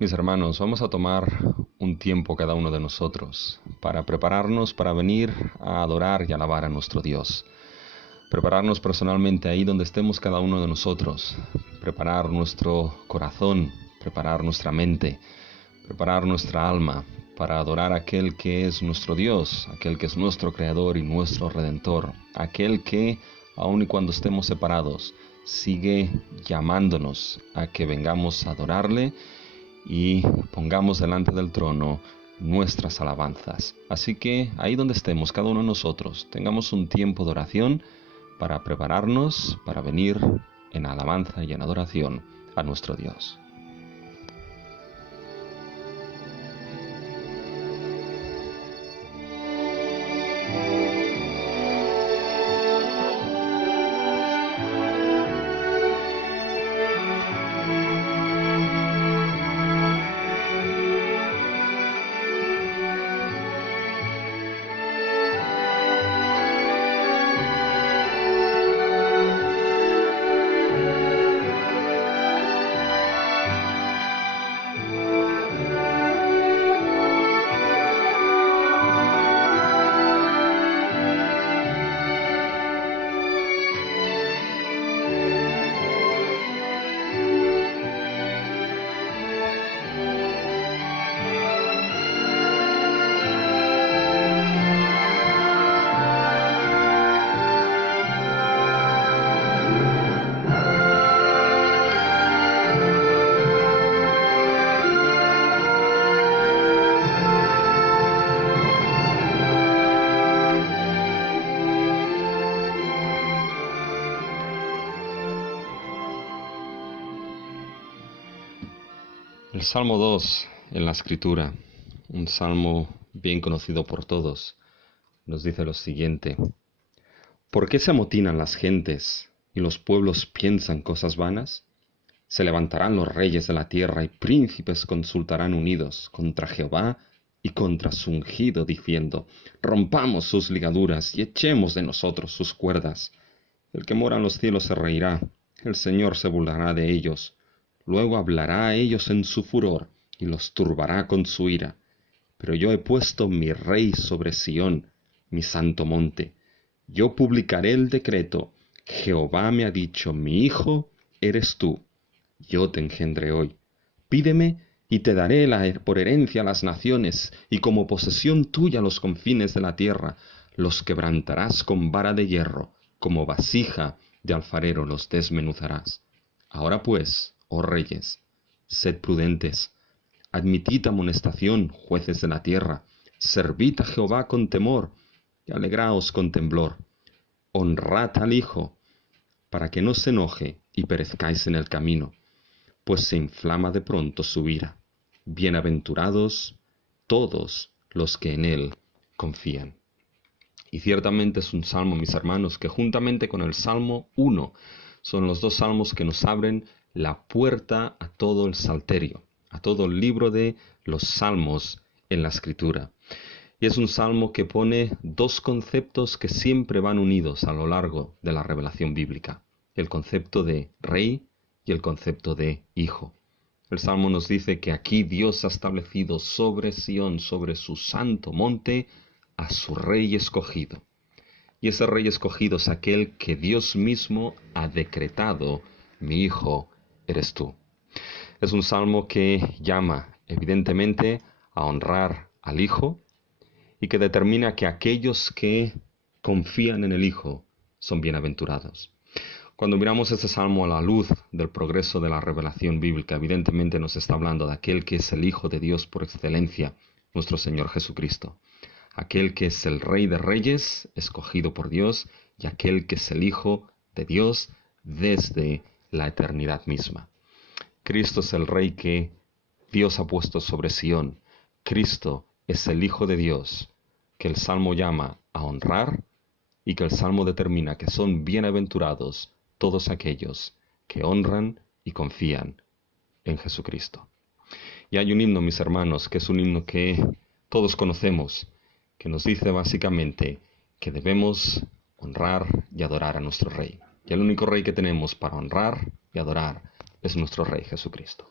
Mis hermanos, vamos a tomar un tiempo cada uno de nosotros para prepararnos para venir a adorar y alabar a nuestro Dios. Prepararnos personalmente ahí donde estemos cada uno de nosotros. Preparar nuestro corazón, preparar nuestra mente, preparar nuestra alma para adorar a aquel que es nuestro Dios, aquel que es nuestro Creador y nuestro Redentor, aquel que, aun y cuando estemos separados, sigue llamándonos a que vengamos a adorarle y pongamos delante del trono nuestras alabanzas. Así que ahí donde estemos, cada uno de nosotros, tengamos un tiempo de oración para prepararnos para venir en alabanza y en adoración a nuestro Dios. El Salmo 2 en la Escritura, un salmo bien conocido por todos, nos dice lo siguiente: ¿Por qué se amotinan las gentes y los pueblos piensan cosas vanas? Se levantarán los reyes de la tierra y príncipes consultarán unidos contra Jehová y contra su ungido, diciendo: rompamos sus ligaduras y echemos de nosotros sus cuerdas. El que mora en los cielos se reirá, el Señor se burlará de ellos. Luego hablará a ellos en su furor y los turbará con su ira. Pero yo he puesto mi rey sobre Sión, mi santo monte. Yo publicaré el decreto. Jehová me ha dicho: mi hijo eres tú. Yo te engendré hoy. Pídeme y te daré por herencia a las naciones, y como posesión tuya los confines de la tierra. Los quebrantarás con vara de hierro, como vasija de alfarero los desmenuzarás. Ahora pues, oh reyes, sed prudentes. Admitid amonestación, jueces de la tierra. Servid a Jehová con temor, y alegraos con temblor. Honrad al Hijo, para que no se enoje y perezcáis en el camino, pues se inflama de pronto su ira. Bienaventurados todos los que en él confían. Y ciertamente es un salmo, mis hermanos, que juntamente con el Salmo 1 son los dos salmos que nos abren la puerta a todo el Salterio, a todo el libro de los salmos en la Escritura. Y es un salmo que pone dos conceptos que siempre van unidos a lo largo de la revelación bíblica: el concepto de rey y el concepto de hijo. El salmo nos dice que aquí Dios ha establecido sobre Sión, sobre su santo monte, a su rey escogido. Y ese rey escogido es aquel que Dios mismo ha decretado: mi hijo eres tú. Es un salmo que llama, evidentemente, a honrar al Hijo, y que determina que aquellos que confían en el Hijo son bienaventurados. Cuando miramos este salmo a la luz del progreso de la revelación bíblica, evidentemente nos está hablando de aquel que es el Hijo de Dios por excelencia, nuestro Señor Jesucristo. Aquel que es el Rey de Reyes, escogido por Dios, y aquel que es el Hijo de Dios desde la eternidad misma. Cristo es el Rey que Dios ha puesto sobre Sión. Cristo es el Hijo de Dios, que el Salmo llama a honrar, y que el Salmo determina que son bienaventurados todos aquellos que honran y confían en Jesucristo. Y hay un himno, mis hermanos, que es un himno que todos conocemos, que nos dice básicamente que debemos honrar y adorar a nuestro Rey. Y el único Rey que tenemos para honrar y adorar es nuestro Rey Jesucristo.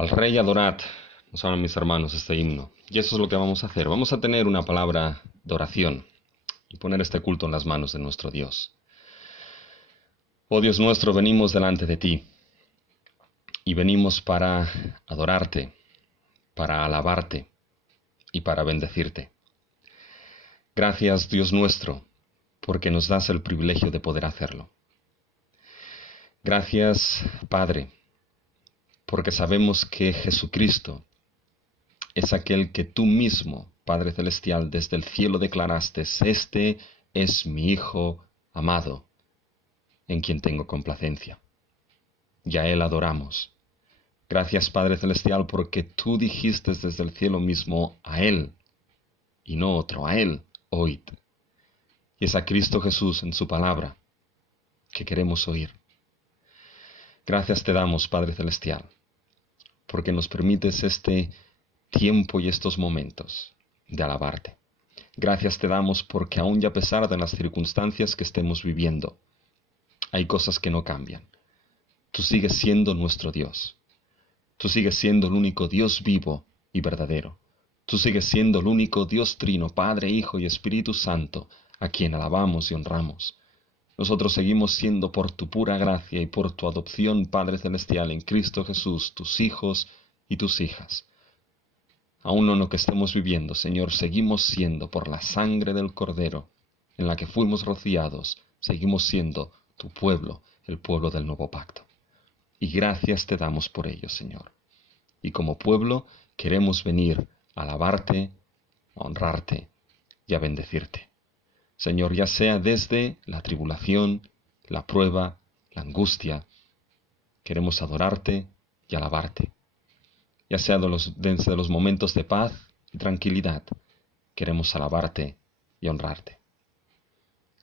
Al Rey adorad, nos hablan mis hermanos este himno. Y eso es lo que vamos a hacer. Vamos a tener una palabra de oración y poner este culto en las manos de nuestro Dios. Oh Dios nuestro, venimos delante de ti y venimos para adorarte, para alabarte y para bendecirte. Gracias, Dios nuestro, porque nos das el privilegio de poder hacerlo. Gracias, Padre, porque sabemos que Jesucristo es aquel que tú mismo, Padre Celestial, desde el cielo declaraste: este es mi Hijo amado, en quien tengo complacencia. Y a Él adoramos. Gracias, Padre Celestial, porque tú dijiste desde el cielo mismo: a Él, y no otro, a Él, oíd. Y es a Cristo Jesús en su palabra que queremos oír. Gracias te damos, Padre Celestial, porque nos permites este tiempo y estos momentos de alabarte. Gracias te damos porque aun y a pesar de las circunstancias que estemos viviendo, hay cosas que no cambian. Tú sigues siendo nuestro Dios. Tú sigues siendo el único Dios vivo y verdadero. Tú sigues siendo el único Dios trino, Padre, Hijo y Espíritu Santo, a quien alabamos y honramos. Nosotros seguimos siendo, por tu pura gracia y por tu adopción, Padre Celestial, en Cristo Jesús, tus hijos y tus hijas. Aún en lo que estemos viviendo, Señor, seguimos siendo, por la sangre del Cordero, en la que fuimos rociados, seguimos siendo tu pueblo, el pueblo del nuevo pacto. Y gracias te damos por ello, Señor. Y como pueblo queremos venir a alabarte, a honrarte y a bendecirte. Señor, ya sea desde la tribulación, la prueba, la angustia, queremos adorarte y alabarte. Ya sea desde los momentos de paz y tranquilidad, queremos alabarte y honrarte.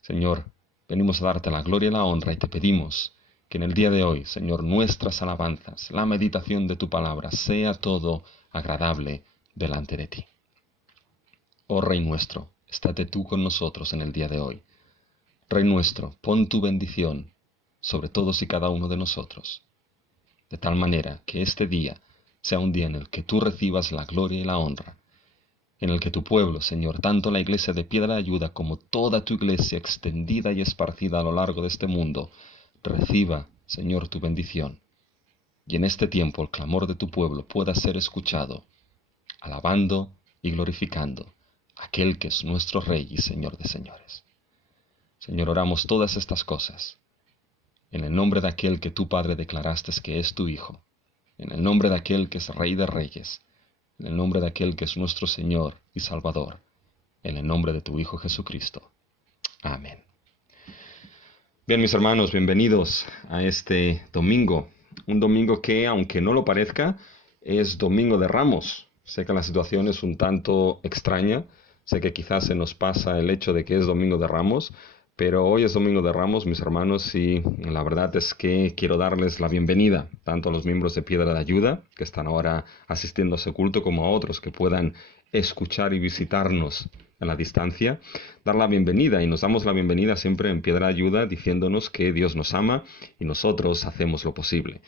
Señor, venimos a darte la gloria y la honra y te pedimos que en el día de hoy, Señor, nuestras alabanzas, la meditación de tu palabra, sea todo agradable delante de ti. Oh Rey nuestro, estate tú con nosotros en el día de hoy. Rey nuestro, pon tu bendición sobre todos y cada uno de nosotros, de tal manera que este día sea un día en el que tú recibas la gloria y la honra, en el que tu pueblo, Señor, tanto la iglesia de Piedra de Ayuda como toda tu iglesia extendida y esparcida a lo largo de este mundo, reciba, Señor, tu bendición. Y en este tiempo el clamor de tu pueblo pueda ser escuchado, alabando y glorificando a aquel que es nuestro Rey y Señor de señores. Señor, oramos todas estas cosas en el nombre de aquel que tu Padre declaraste que es tu Hijo, en el nombre de aquel que es Rey de Reyes, en el nombre de aquel que es nuestro Señor y Salvador, en el nombre de tu Hijo Jesucristo. Amén. Bien, mis hermanos, bienvenidos a este domingo. Un domingo que, aunque no lo parezca, es Domingo de Ramos. Sé que la situación es un tanto extraña, sé que quizás se nos pasa el hecho de que es Domingo de Ramos, pero hoy es Domingo de Ramos, mis hermanos, y la verdad es que quiero darles la bienvenida tanto a los miembros de Piedra de Ayuda, que están ahora asistiendo a ese culto, como a otros que puedan escuchar y visitarnos a la distancia, dar la bienvenida, y nos damos la bienvenida siempre en Piedra de Ayuda diciéndonos que Dios nos ama y nosotros hacemos lo posible.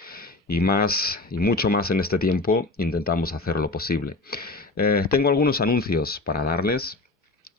Y más, y mucho más en este tiempo, intentamos hacer lo posible. Tengo algunos anuncios para darles.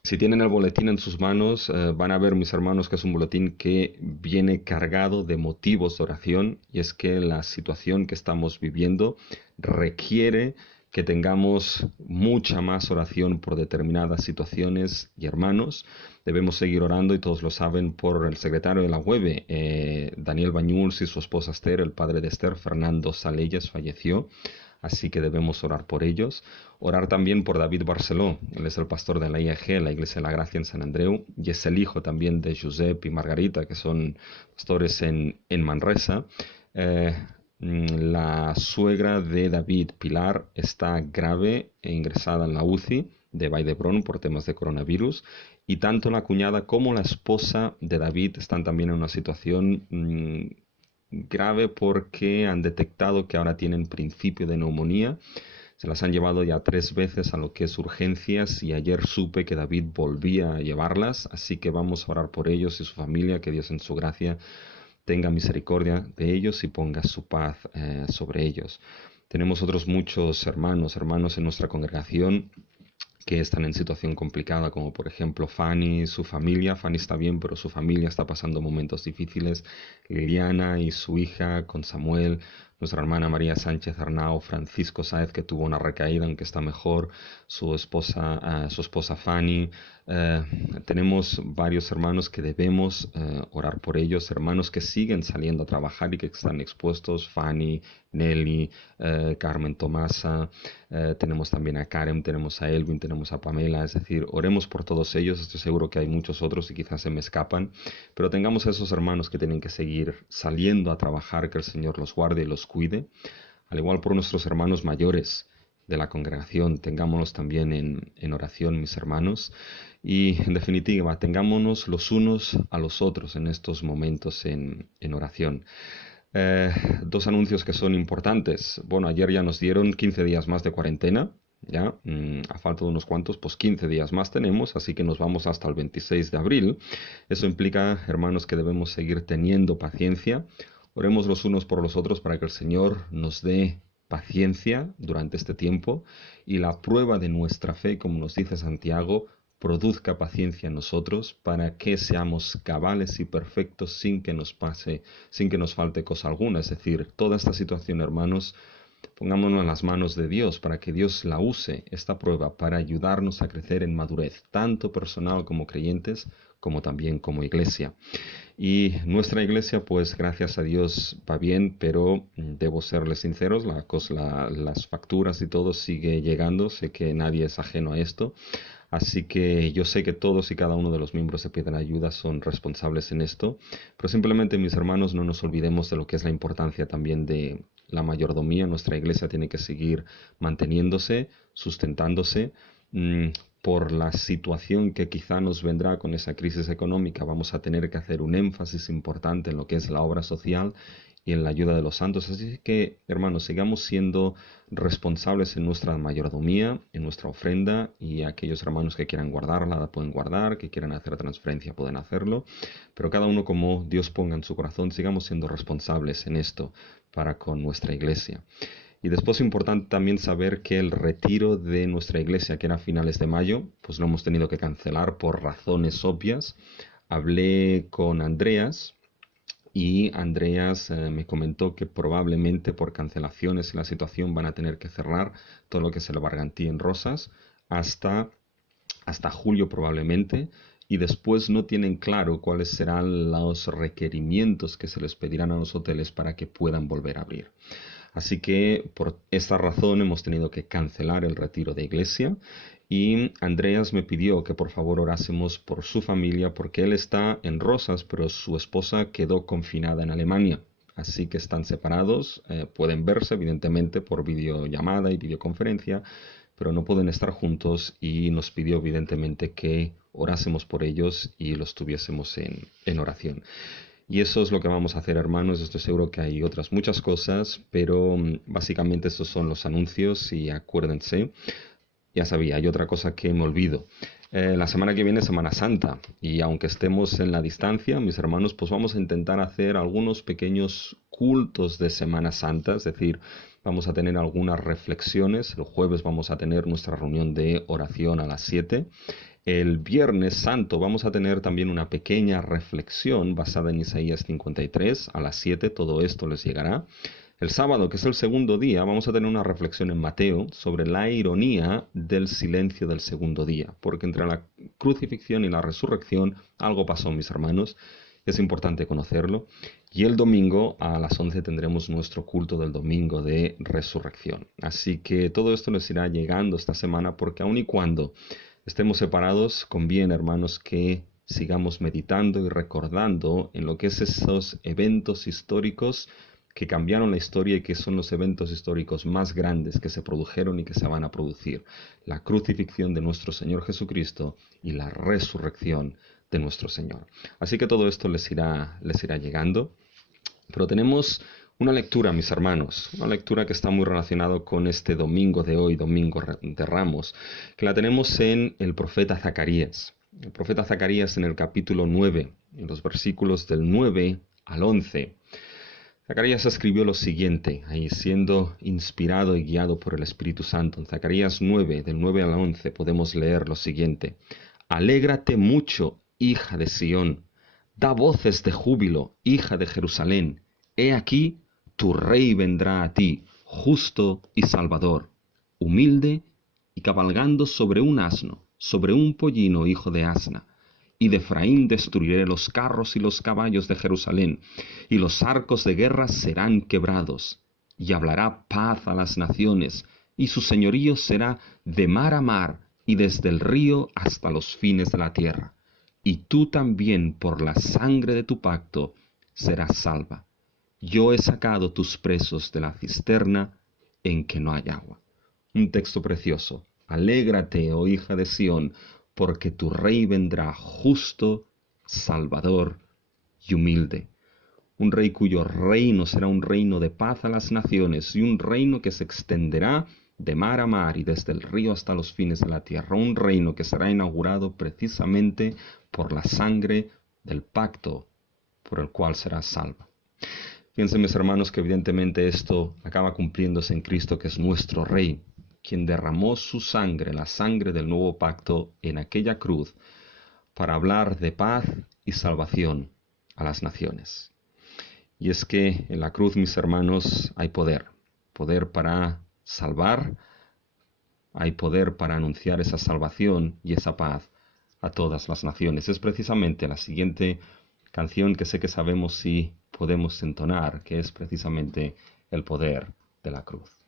Si tienen el boletín en sus manos, van a ver, mis hermanos, que es un boletín que viene cargado de motivos de oración, y es que la situación que estamos viviendo requiere que tengamos mucha más oración por determinadas situaciones, y hermanos, debemos seguir orando, y todos lo saben, por el secretario de la UEB, Daniel Bañuls, y su esposa Esther, el padre de Esther, Fernando Salelles, falleció. Así que debemos orar por ellos. Orar también por David Barceló. Él es el pastor de la IEG, la Iglesia de la Gracia en San Andreu, y es el hijo también de Josep y Margarita, que son pastores en Manresa. La suegra de David, Pilar, está grave e ingresada en la UCI de Vall d'Hebron por temas de coronavirus, y tanto la cuñada como la esposa de David están también en una situación grave, porque han detectado que ahora tienen principio de neumonía. Se las han llevado ya 3 veces a lo que es urgencias, y ayer supe que David volvía a llevarlas, así que vamos a orar por ellos y su familia, que Dios en su gracia tenga misericordia de ellos y ponga su paz sobre ellos. Tenemos otros muchos hermanos en nuestra congregación que están en situación complicada, como por ejemplo Fanny, su familia. Fanny está bien, pero su familia está pasando momentos difíciles. Liliana y su hija con Samuel, nuestra hermana María Sánchez Arnao, Francisco Sáez, que tuvo una recaída, aunque está mejor, su esposa Fanny. Eh, Tenemos varios hermanos que debemos orar por ellos, hermanos que siguen saliendo a trabajar y que están expuestos, Fanny, Nelly, Carmen Tomasa, tenemos también a Karen, tenemos a Elvin, tenemos a Pamela, es decir, oremos por todos ellos, estoy seguro que hay muchos otros y quizás se me escapan, pero tengamos a esos hermanos que tienen que seguir saliendo a trabajar, que el Señor los guarde y los cuide, al igual por nuestros hermanos mayores de la congregación, tengámonos también en oración, mis hermanos, y en definitiva, tengámonos los unos a los otros en estos momentos en oración. Eh, Dos anuncios que son importantes. Bueno, ayer ya nos dieron 15 días más de cuarentena, ya, a falta de unos cuantos, pues 15 días más tenemos, así que nos vamos hasta el 26 de abril. Eso implica, hermanos, que debemos seguir teniendo paciencia. Oremos los unos por los otros para que el Señor nos dé paciencia durante este tiempo y la prueba de nuestra fe, como nos dice Santiago, produzca paciencia en nosotros para que seamos cabales y perfectos sin que nos pase, sin que nos falte cosa alguna. Es decir, toda esta situación, hermanos, pongámonos en las manos de Dios para que Dios la use, esta prueba, para ayudarnos a crecer en madurez, tanto personal como creyentes, como también como iglesia. Y nuestra iglesia, pues gracias a Dios va bien, pero debo serles sinceros, las facturas y todo sigue llegando, sé que nadie es ajeno a esto, así que yo sé que todos y cada uno de los miembros de Piedra Ayuda son responsables en esto, pero simplemente mis hermanos no nos olvidemos de lo que es la importancia también de la mayordomía. Nuestra iglesia tiene que seguir manteniéndose, sustentándose. Por la situación que quizá nos vendrá con esa crisis económica, vamos a tener que hacer un énfasis importante en lo que es la obra social y en la ayuda de los santos. Así que, hermanos, sigamos siendo responsables en nuestra mayordomía, en nuestra ofrenda, y aquellos hermanos que quieran guardarla la pueden guardar, que quieran hacer transferencia pueden hacerlo, pero cada uno como Dios ponga en su corazón, sigamos siendo responsables en esto para con nuestra iglesia. Y después es importante también saber que el retiro de nuestra iglesia, que era a finales de mayo, pues lo hemos tenido que cancelar por razones obvias. Hablé con Andreas y Andreas me comentó que probablemente por cancelaciones en la situación van a tener que cerrar todo lo que es el Bargantí en Rosas hasta, hasta julio probablemente. Y después no tienen claro cuáles serán los requerimientos que se les pedirán a los hoteles para que puedan volver a abrir. Así que por esta razón hemos tenido que cancelar el retiro de iglesia y Andreas me pidió que por favor orásemos por su familia porque él está en Rosas, pero su esposa quedó confinada en Alemania. Así que están separados, pueden verse evidentemente por videollamada y videoconferencia, pero no pueden estar juntos y nos pidió evidentemente que orásemos por ellos y los tuviésemos en oración. Y eso es lo que vamos a hacer, hermanos. Estoy seguro que hay otras muchas cosas, pero básicamente estos son los anuncios y acuérdense, ya sabía, hay otra cosa que me olvido. La semana que viene es Semana Santa y aunque estemos en la distancia, mis hermanos, pues vamos a intentar hacer algunos pequeños cultos de Semana Santa, es decir, vamos a tener algunas reflexiones. El jueves vamos a tener nuestra reunión de oración a las 7. El Viernes Santo vamos a tener también una pequeña reflexión basada en Isaías 53 a las 7, todo esto les llegará. El sábado, que es el segundo día, vamos a tener una reflexión en Mateo sobre la ironía del silencio del segundo día, porque entre la crucifixión y la resurrección algo pasó, mis hermanos, es importante conocerlo. Y el domingo a las 11 tendremos nuestro culto del domingo de resurrección. Así que todo esto les irá llegando esta semana, porque aun y cuando estemos separados, conviene, hermanos, que sigamos meditando y recordando en lo que es esos eventos históricos que cambiaron la historia y que son los eventos históricos más grandes que se produjeron y que se van a producir. La crucifixión de nuestro Señor Jesucristo y la resurrección de nuestro Señor. Así que todo esto les irá llegando. Pero tenemos una lectura, mis hermanos, una lectura que está muy relacionada con este domingo de hoy, domingo de Ramos, que la tenemos en el profeta Zacarías. El profeta Zacarías en el capítulo 9, en los versículos del 9 al 11. Zacarías escribió lo siguiente, ahí siendo inspirado y guiado por el Espíritu Santo. En Zacarías 9, del 9 al 11, podemos leer lo siguiente. Alégrate mucho, hija de Sión. Da voces de júbilo, hija de Jerusalén. He aquí, tu rey vendrá a ti, justo y salvador, humilde y cabalgando sobre un asno, sobre un pollino hijo de asna. Y de Efraín destruiré los carros y los caballos de Jerusalén, y los arcos de guerra serán quebrados. Y hablará paz a las naciones, y su señorío será de mar a mar, y desde el río hasta los fines de la tierra. Y tú también por la sangre de tu pacto serás salva. Yo he sacado tus presos de la cisterna en que no hay agua. Un texto precioso. Alégrate, oh hija de Sión, porque tu rey vendrá justo, salvador y humilde. Un rey cuyo reino será un reino de paz a las naciones y un reino que se extenderá de mar a mar y desde el río hasta los fines de la tierra. Un reino que será inaugurado precisamente por la sangre del pacto por el cual será salva. Fíjense, mis hermanos, que evidentemente esto acaba cumpliéndose en Cristo, que es nuestro Rey, quien derramó su sangre, la sangre del nuevo pacto, en aquella cruz, para hablar de paz y salvación a las naciones. Y es que en la cruz, mis hermanos, hay poder, poder para salvar, hay poder para anunciar esa salvación y esa paz a todas las naciones. Es precisamente la siguiente canción que sé que sabemos si podemos entonar, que es precisamente el poder de la cruz.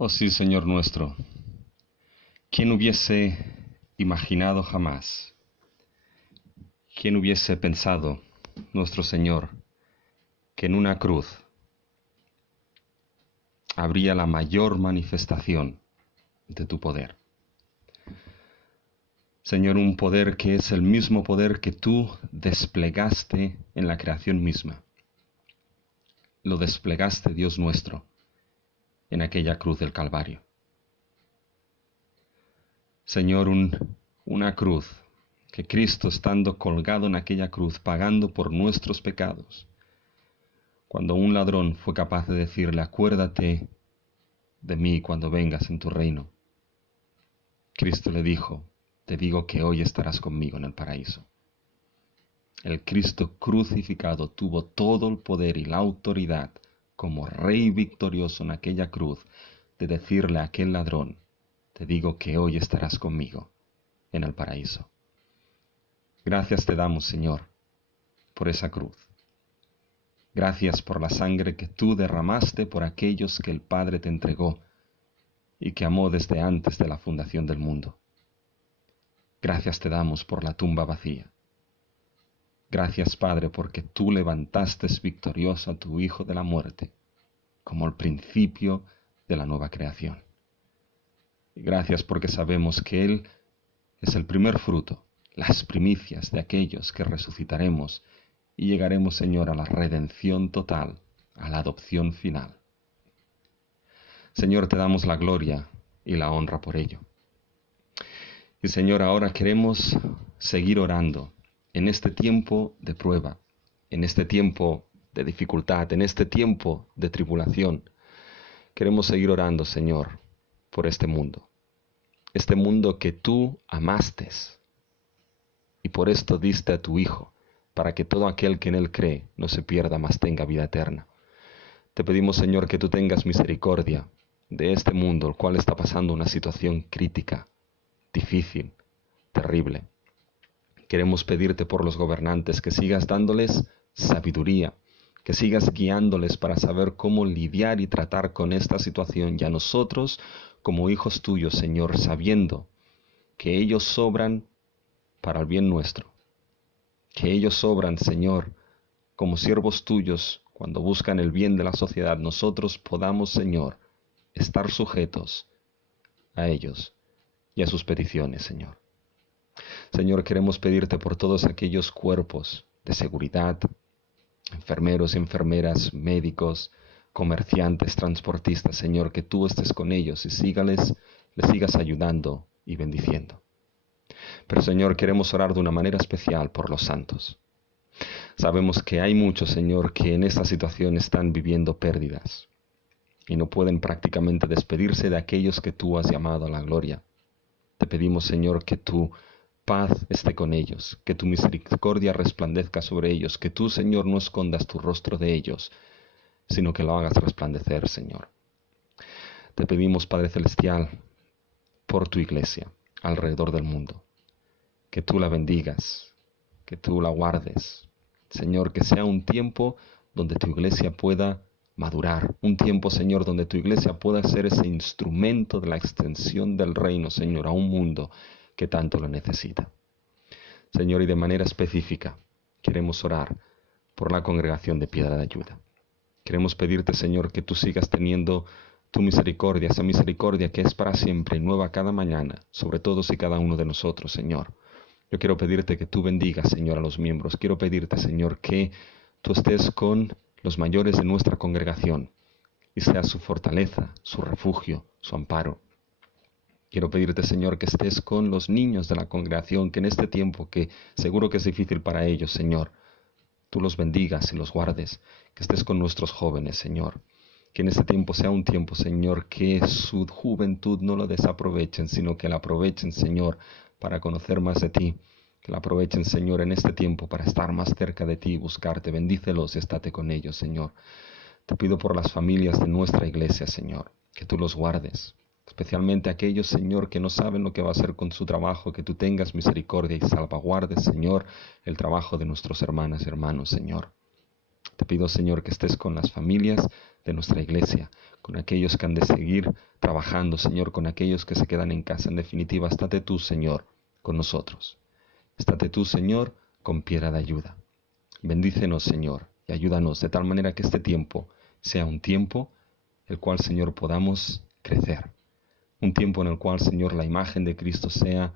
Oh sí, Señor nuestro, ¿quién hubiese imaginado jamás? ¿Quién hubiese pensado, nuestro Señor, que en una cruz habría la mayor manifestación de tu poder? Señor, un poder que es el mismo poder que tú desplegaste en la creación misma. Lo desplegaste, Dios nuestro, en aquella cruz del Calvario. Señor, una cruz que Cristo, estando colgado en aquella cruz, pagando por nuestros pecados, cuando un ladrón fue capaz de decirle, acuérdate de mí cuando vengas en tu reino, Cristo le dijo, te digo que hoy estarás conmigo en el paraíso. El Cristo crucificado tuvo todo el poder y la autoridad como Rey victorioso en aquella cruz de decirle a aquel ladrón, te digo que hoy estarás conmigo en el paraíso. Gracias te damos, Señor, por esa cruz. Gracias por la sangre que tú derramaste por aquellos que el Padre te entregó y que amó desde antes de la fundación del mundo. Gracias te damos por la tumba vacía. Gracias, Padre, porque tú levantaste victorioso a tu Hijo de la muerte, como el principio de la nueva creación. Y gracias porque sabemos que Él es el primer fruto, las primicias de aquellos que resucitaremos y llegaremos, Señor, a la redención total, a la adopción final. Señor, te damos la gloria y la honra por ello. Y Señor, ahora queremos seguir orando en este tiempo de prueba, en este tiempo de dificultad, en este tiempo de tribulación. Queremos seguir orando, Señor, por este mundo que tú amaste y por esto diste a tu Hijo, para que todo aquel que en Él cree no se pierda, mas tenga vida eterna. Te pedimos, Señor, que tú tengas misericordia de este mundo, el cual está pasando una situación crítica, difícil, terrible. Queremos pedirte por los gobernantes que sigas dándoles sabiduría, que sigas guiándoles para saber cómo lidiar y tratar con esta situación, y a nosotros, como hijos tuyos, Señor, sabiendo que ellos sobran para el bien nuestro, que ellos sobran, Señor, como siervos tuyos, cuando buscan el bien de la sociedad, nosotros podamos, Señor, estar sujetos a ellos y a sus peticiones, Señor. Señor, queremos pedirte por todos aquellos cuerpos de seguridad, enfermeros y enfermeras, médicos, comerciantes, transportistas, Señor, que tú estés con ellos y les sigas ayudando y bendiciendo. Pero, Señor, queremos orar de una manera especial por los santos. Sabemos que hay muchos, Señor, que en esta situación están viviendo pérdidas y no pueden prácticamente despedirse de aquellos que tú has llamado a la gloria. Te pedimos, Señor, que tu paz esté con ellos, que tu misericordia resplandezca sobre ellos, que tú, Señor, no escondas tu rostro de ellos, sino que lo hagas resplandecer, Señor. Te pedimos, Padre Celestial, por tu iglesia alrededor del mundo, que tú la bendigas, que tú la guardes. Señor, que sea un tiempo donde tu iglesia pueda madurar, un tiempo, Señor, donde tu iglesia pueda ser ese instrumento de la extensión del reino, Señor, a un mundo que tanto lo necesita. Señor, y de manera específica, queremos orar por la congregación de Piedra de Ayuda. Queremos pedirte, Señor, que tú sigas teniendo tu misericordia, esa misericordia que es para siempre y nueva cada mañana, sobre todos y cada uno de nosotros, Señor. Yo quiero pedirte que tú bendigas, Señor, a los miembros. Quiero pedirte, Señor, que tú estés con los mayores de nuestra congregación y seas su fortaleza, su refugio, su amparo. Quiero pedirte, Señor, que estés con los niños de la congregación, que en este tiempo, que seguro que es difícil para ellos, Señor, tú los bendigas y los guardes, que estés con nuestros jóvenes, Señor. Que en este tiempo sea un tiempo, Señor, que su juventud no lo desaprovechen, sino que la aprovechen, Señor, para conocer más de ti. Que la aprovechen, Señor, en este tiempo para estar más cerca de ti y buscarte. Bendícelos y estate con ellos, Señor. Te pido por las familias de nuestra iglesia, Señor, que tú los guardes. Especialmente aquellos, Señor, que no saben lo que va a hacer con su trabajo, que tú tengas misericordia y salvaguardes, Señor, el trabajo de nuestros hermanas y hermanos, Señor. Te pido, Señor, que estés con las familias de nuestra iglesia, con aquellos que han de seguir trabajando, Señor, con aquellos que se quedan en casa. En definitiva, estate tú, Señor, con nosotros. Estate tú, Señor, con piedra de ayuda. Bendícenos, Señor, y ayúdanos de tal manera que este tiempo sea un tiempo el cual, Señor, podamos crecer. Un tiempo en el cual, Señor, la imagen de Cristo sea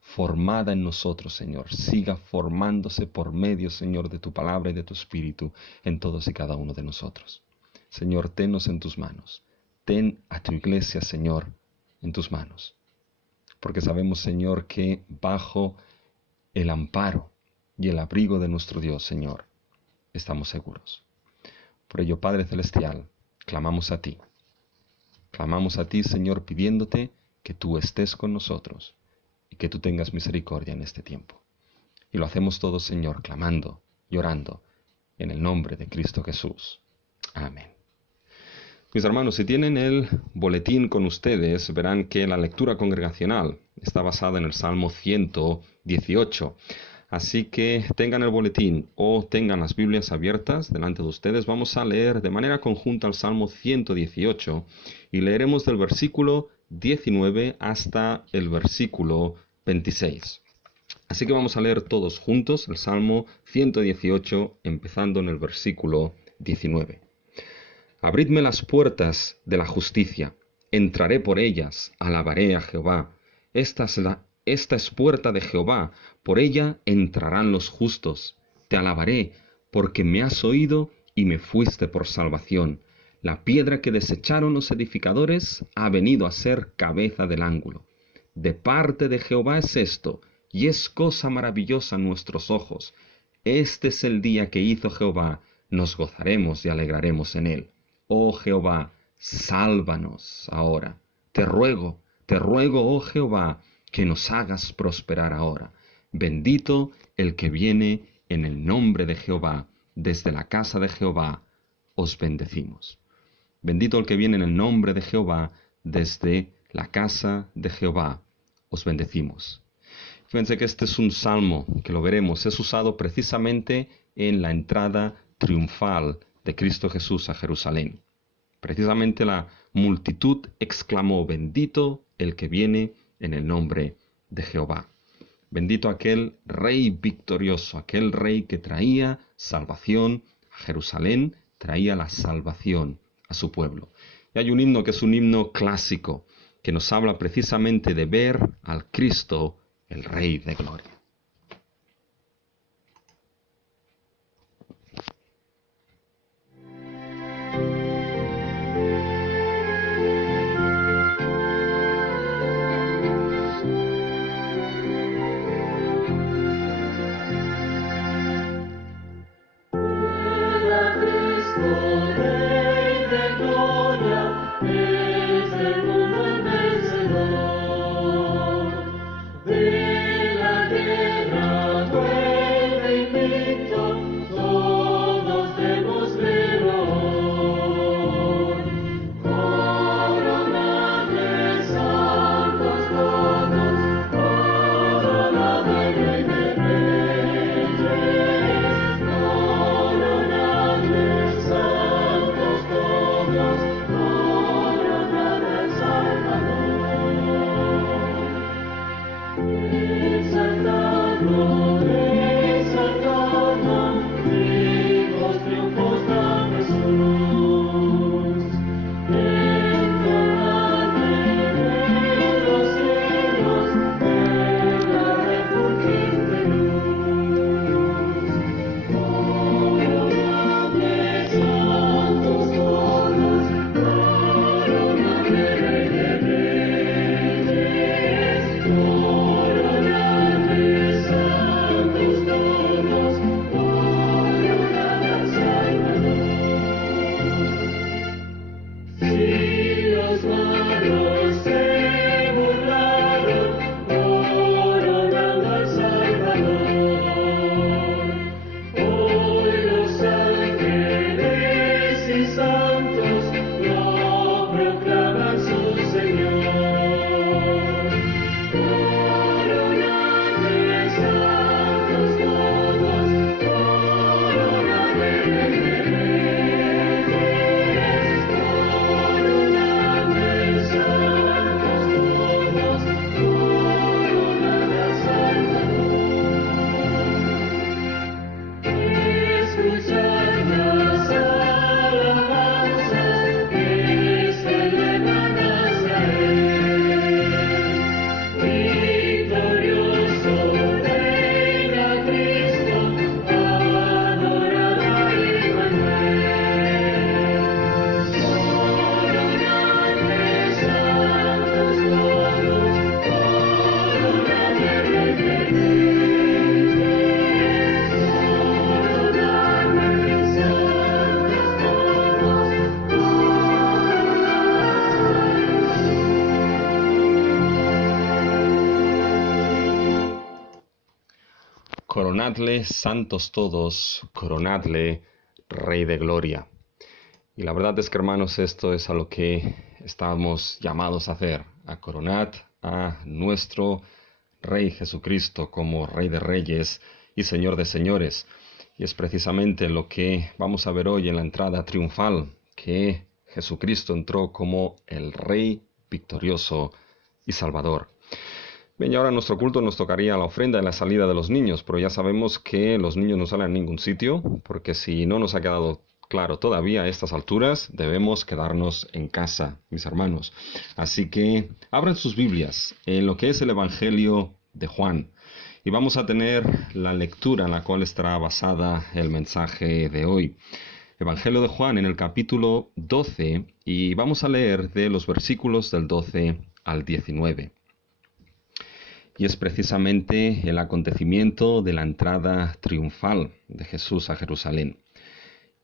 formada en nosotros, Señor. Siga formándose por medio, Señor, de tu palabra y de tu espíritu en todos y cada uno de nosotros. Señor, tennos en tus manos. Ten a tu iglesia, Señor, en tus manos. Porque sabemos, Señor, que bajo el amparo y el abrigo de nuestro Dios, Señor, estamos seguros. Por ello, Padre Celestial, clamamos a ti. Clamamos a ti, Señor, pidiéndote que tú estés con nosotros y que tú tengas misericordia en este tiempo. Y lo hacemos todos, Señor, clamando y orando en el nombre de Cristo Jesús. Amén. Mis hermanos, si tienen el boletín con ustedes, verán que la lectura congregacional está basada en el Salmo 118. Así que tengan el boletín o tengan las Biblias abiertas delante de ustedes. Vamos a leer de manera conjunta el Salmo 118 y leeremos del versículo 19 hasta el versículo 26. Así que vamos a leer todos juntos el Salmo 118, empezando en el versículo 19. Abridme las puertas de la justicia, entraré por ellas, alabaré a Jehová. Esta es puerta de Jehová, por ella entrarán los justos. Te alabaré, porque me has oído y me fuiste por salvación. La piedra que desecharon los edificadores ha venido a ser cabeza del ángulo. De parte de Jehová es esto, y es cosa maravillosa a nuestros ojos. Este es el día que hizo Jehová, nos gozaremos y alegraremos en él. Oh Jehová, sálvanos ahora. Te ruego, oh Jehová, que nos hagas prosperar ahora. Bendito el que viene en el nombre de Jehová. Desde la casa de Jehová os bendecimos. Bendito el que viene en el nombre de Jehová. Desde la casa de Jehová os bendecimos. Fíjense que este es un salmo, que lo veremos, es usado precisamente en la entrada triunfal de Cristo Jesús a Jerusalén. Precisamente la multitud exclamó: bendito el que viene en el nombre de Jehová. Bendito aquel rey victorioso, aquel rey que traía salvación a Jerusalén, traía la salvación a su pueblo. Y hay un himno que es un himno clásico, que nos habla precisamente de ver al Cristo, el Rey de Gloria. Coronadle, santos todos, coronadle, Rey de Gloria. Y la verdad es que, hermanos, esto es a lo que estamos llamados a hacer, a coronar a nuestro Rey Jesucristo como Rey de Reyes y Señor de Señores. Y es precisamente lo que vamos a ver hoy en la entrada triunfal, que Jesucristo entró como el Rey victorioso y Salvador. Bien, y ahora en nuestro culto nos tocaría la ofrenda y la salida de los niños, pero ya sabemos que los niños no salen a ningún sitio, porque si no nos ha quedado claro todavía a estas alturas, debemos quedarnos en casa, mis hermanos. Así que abran sus Biblias en lo que es el Evangelio de Juan. Y vamos a tener la lectura en la cual estará basada el mensaje de hoy. Evangelio de Juan en el capítulo 12, y vamos a leer de los versículos del 12 al 19. Y es precisamente el acontecimiento de la entrada triunfal de Jesús a Jerusalén.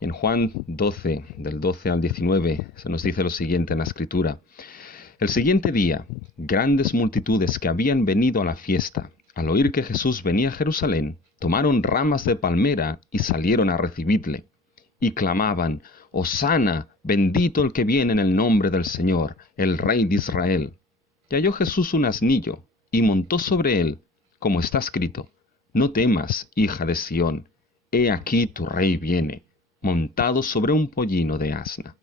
En Juan 12, del 12 al 19, se nos dice lo siguiente en la Escritura. El siguiente día, grandes multitudes que habían venido a la fiesta, al oír que Jesús venía a Jerusalén, tomaron ramas de palmera y salieron a recibirle. Y clamaban, Hosana, bendito el que viene en el nombre del Señor, el Rey de Israel. Y halló Jesús un asnillo, y montó sobre él, como está escrito, No temas, hija de Sión, he aquí tu rey viene, montado sobre un pollino de asna.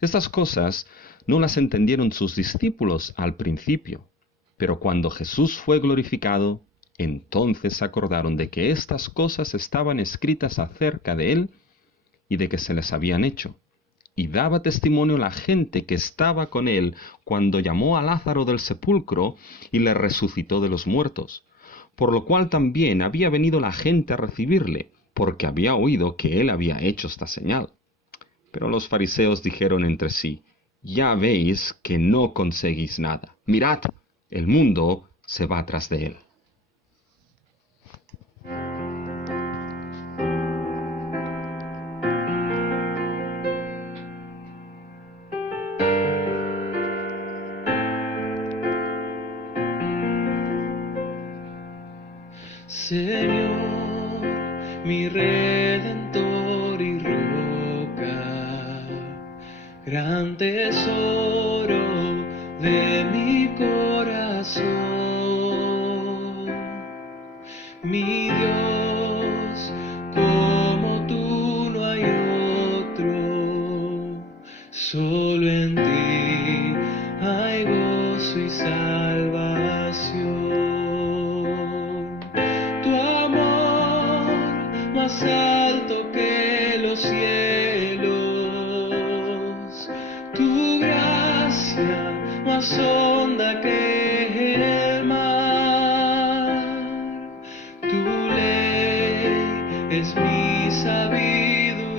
Estas cosas no las entendieron sus discípulos al principio, pero cuando Jesús fue glorificado, entonces se acordaron de que estas cosas estaban escritas acerca de él y de que se les habían hecho. Y daba testimonio la gente que estaba con él cuando llamó a Lázaro del sepulcro y le resucitó de los muertos. Por lo cual también había venido la gente a recibirle, porque había oído que él había hecho esta señal. Pero los fariseos dijeron entre sí, Ya veis que no conseguís nada. Mirad, el mundo se va tras de él. Señor, mi redentor y roca, gran tesoro de mi corazón, mi Dios, como tú no hay otro, solo en ti hay gozo y salvación. Más alto que los cielos, tu gracia más honda que el mar, tu ley es mi sabiduría,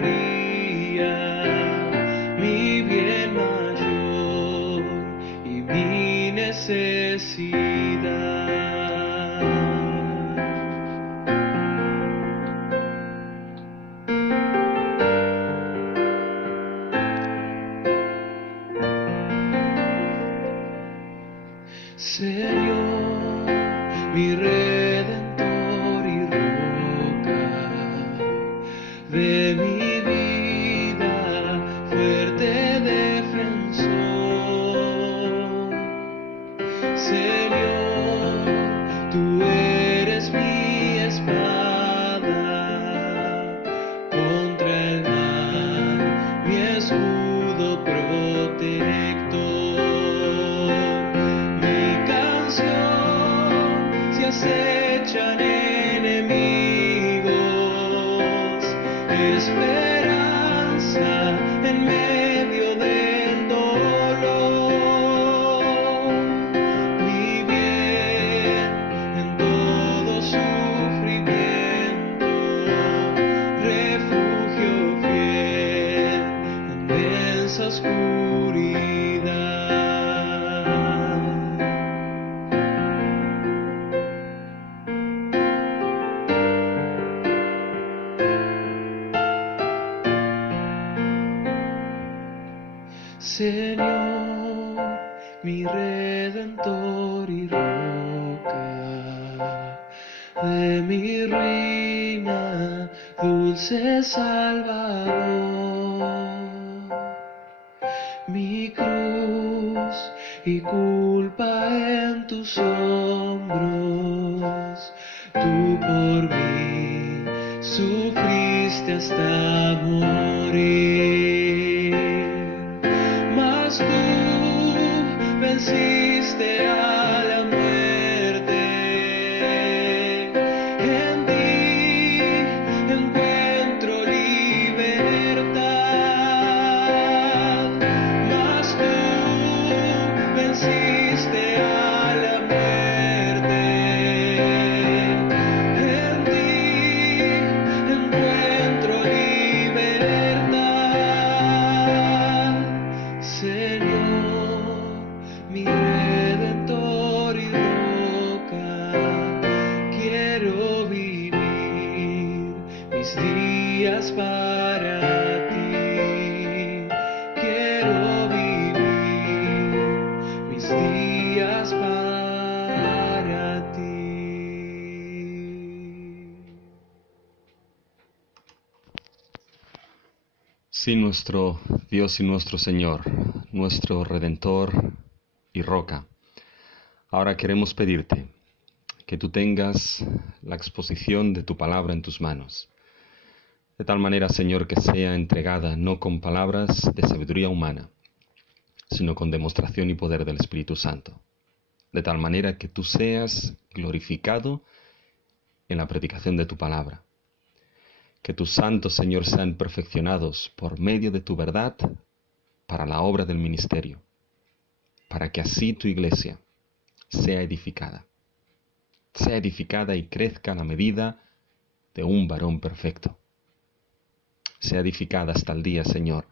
mi bien mayor y mi necesidad. Señor, mi redentor y roca, de mi vida, fuerte defensor. Señor, tú eres mi espada contra el mal, mi escudo protector. Acechan enemigos, esperanza en medio del dolor, mi bien en todo sufrimiento, refugio fiel en densa oscuridad. Señor, mi redentor y roca, de mi ruina, dulce Salvador. Mi cruz y culpa en tus hombros, tú por mí sufriste hasta morir, mas tú venciste a la muerte. En ti encuentro libertad, mas tú venciste a la muerte. En ti encuentro libertad, Señor, mi Redentor y roca. Quiero vivir mis días para ti. Quiero vivir mis días para ti. Sí, nuestro Dios y nuestro Señor, nuestro Redentor y roca. Ahora queremos pedirte que tú tengas la exposición de tu palabra en tus manos. De tal manera, Señor, que sea entregada no con palabras de sabiduría humana, sino con demostración y poder del Espíritu Santo. De tal manera que tú seas glorificado en la predicación de tu palabra. Que tus santos, Señor, sean perfeccionados por medio de tu verdad para la obra del ministerio, para que así tu iglesia sea edificada y crezca a la medida de un varón perfecto. Sea edificada hasta el día, Señor,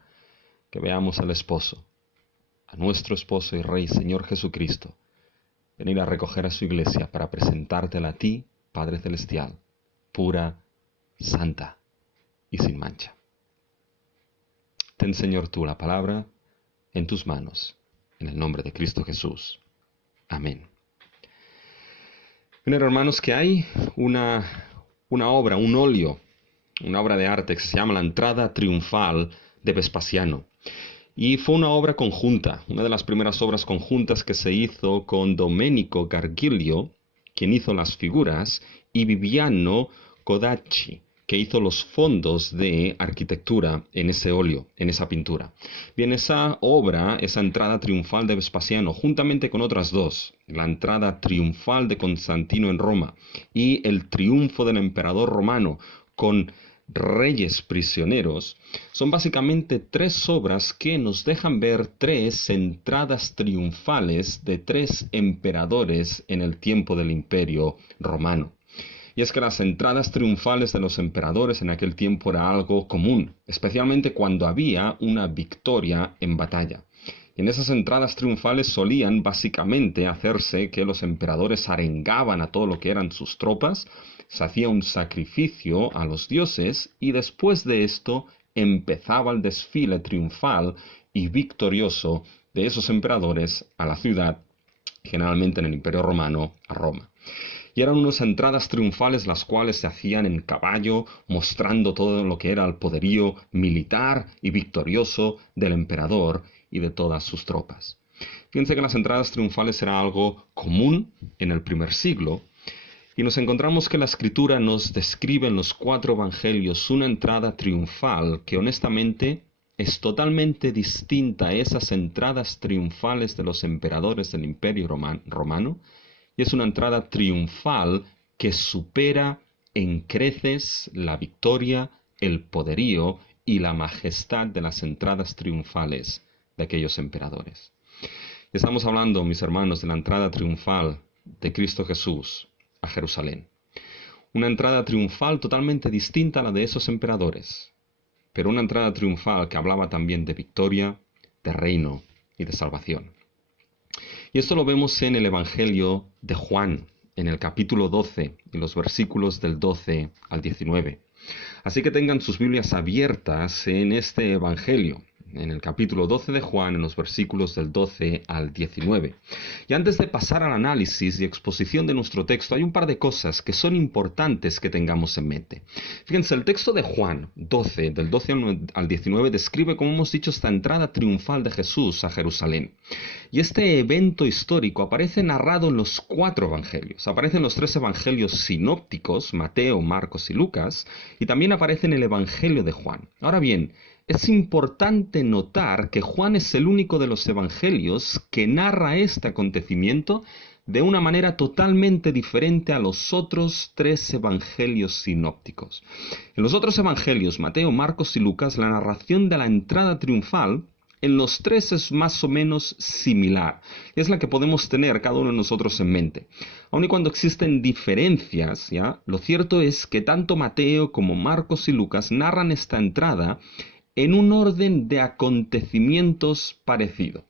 que veamos al esposo, a nuestro esposo y Rey, Señor Jesucristo, venir a recoger a su iglesia para presentártela a ti, Padre Celestial, pura, santa y sin mancha. Ten, Señor, tú la palabra en tus manos, en el nombre de Cristo Jesús. Amén. Miren, hermanos, que hay una obra, un óleo, una obra de arte que se llama La Entrada Triunfal de Vespasiano. Y fue una obra conjunta, una de las primeras obras conjuntas que se hizo con Domenico Gargiulo, quien hizo las figuras, y Viviano Codacci, que hizo los fondos de arquitectura en ese óleo, en esa pintura. Bien, esa obra, esa entrada triunfal de Vespasiano, juntamente con otras dos, la entrada triunfal de Constantino en Roma y el triunfo del emperador romano con reyes prisioneros, son básicamente tres obras que nos dejan ver tres entradas triunfales de tres emperadores en el tiempo del Imperio Romano. Y es que las entradas triunfales de los emperadores en aquel tiempo era algo común, especialmente cuando había una victoria en batalla. Y en esas entradas triunfales solían básicamente hacerse que los emperadores arengaban a todo lo que eran sus tropas, se hacía un sacrificio a los dioses y después de esto empezaba el desfile triunfal y victorioso de esos emperadores a la ciudad, generalmente en el Imperio Romano, a Roma. Y eran unas entradas triunfales las cuales se hacían en caballo, mostrando todo lo que era el poderío militar y victorioso del emperador y de todas sus tropas. Fíjense que las entradas triunfales era algo común en el primer siglo, y nos encontramos que la Escritura nos describe en los 4 evangelios una entrada triunfal que honestamente es totalmente distinta a esas entradas triunfales de los emperadores del Imperio Romano, y es una entrada triunfal que supera en creces la victoria, el poderío y la majestad de las entradas triunfales de aquellos emperadores. Estamos hablando, mis hermanos, de la entrada triunfal de Cristo Jesús a Jerusalén. Una entrada triunfal totalmente distinta a la de esos emperadores, pero una entrada triunfal que hablaba también de victoria, de reino y de salvación. Y esto lo vemos en el Evangelio de Juan, en el capítulo 12, en los versículos del 12 al 19. Así que tengan sus Biblias abiertas en este Evangelio. en el capítulo 12 de Juan, en los versículos del 12 al 19. Y antes de pasar al análisis y exposición de nuestro texto, hay un par de cosas que son importantes que tengamos en mente. Fíjense, el texto de Juan 12, del 12 al 19, describe, como hemos dicho, esta entrada triunfal de Jesús a Jerusalén. Y este evento histórico aparece narrado en los 4 evangelios. Aparece en los 3 evangelios sinópticos, Mateo, Marcos y Lucas, y también aparece en el evangelio de Juan. Ahora bien, es importante notar que Juan es el único de los evangelios que narra este acontecimiento de una manera totalmente diferente a los otros 3 evangelios sinópticos. En los otros evangelios, Mateo, Marcos y Lucas, la narración de la entrada triunfal en los 3 es más o menos similar. Es la que podemos tener cada uno de nosotros en mente. Aun y cuando existen diferencias, ¿ya? Lo cierto es que tanto Mateo como Marcos y Lucas narran esta entrada en un orden de acontecimientos parecido.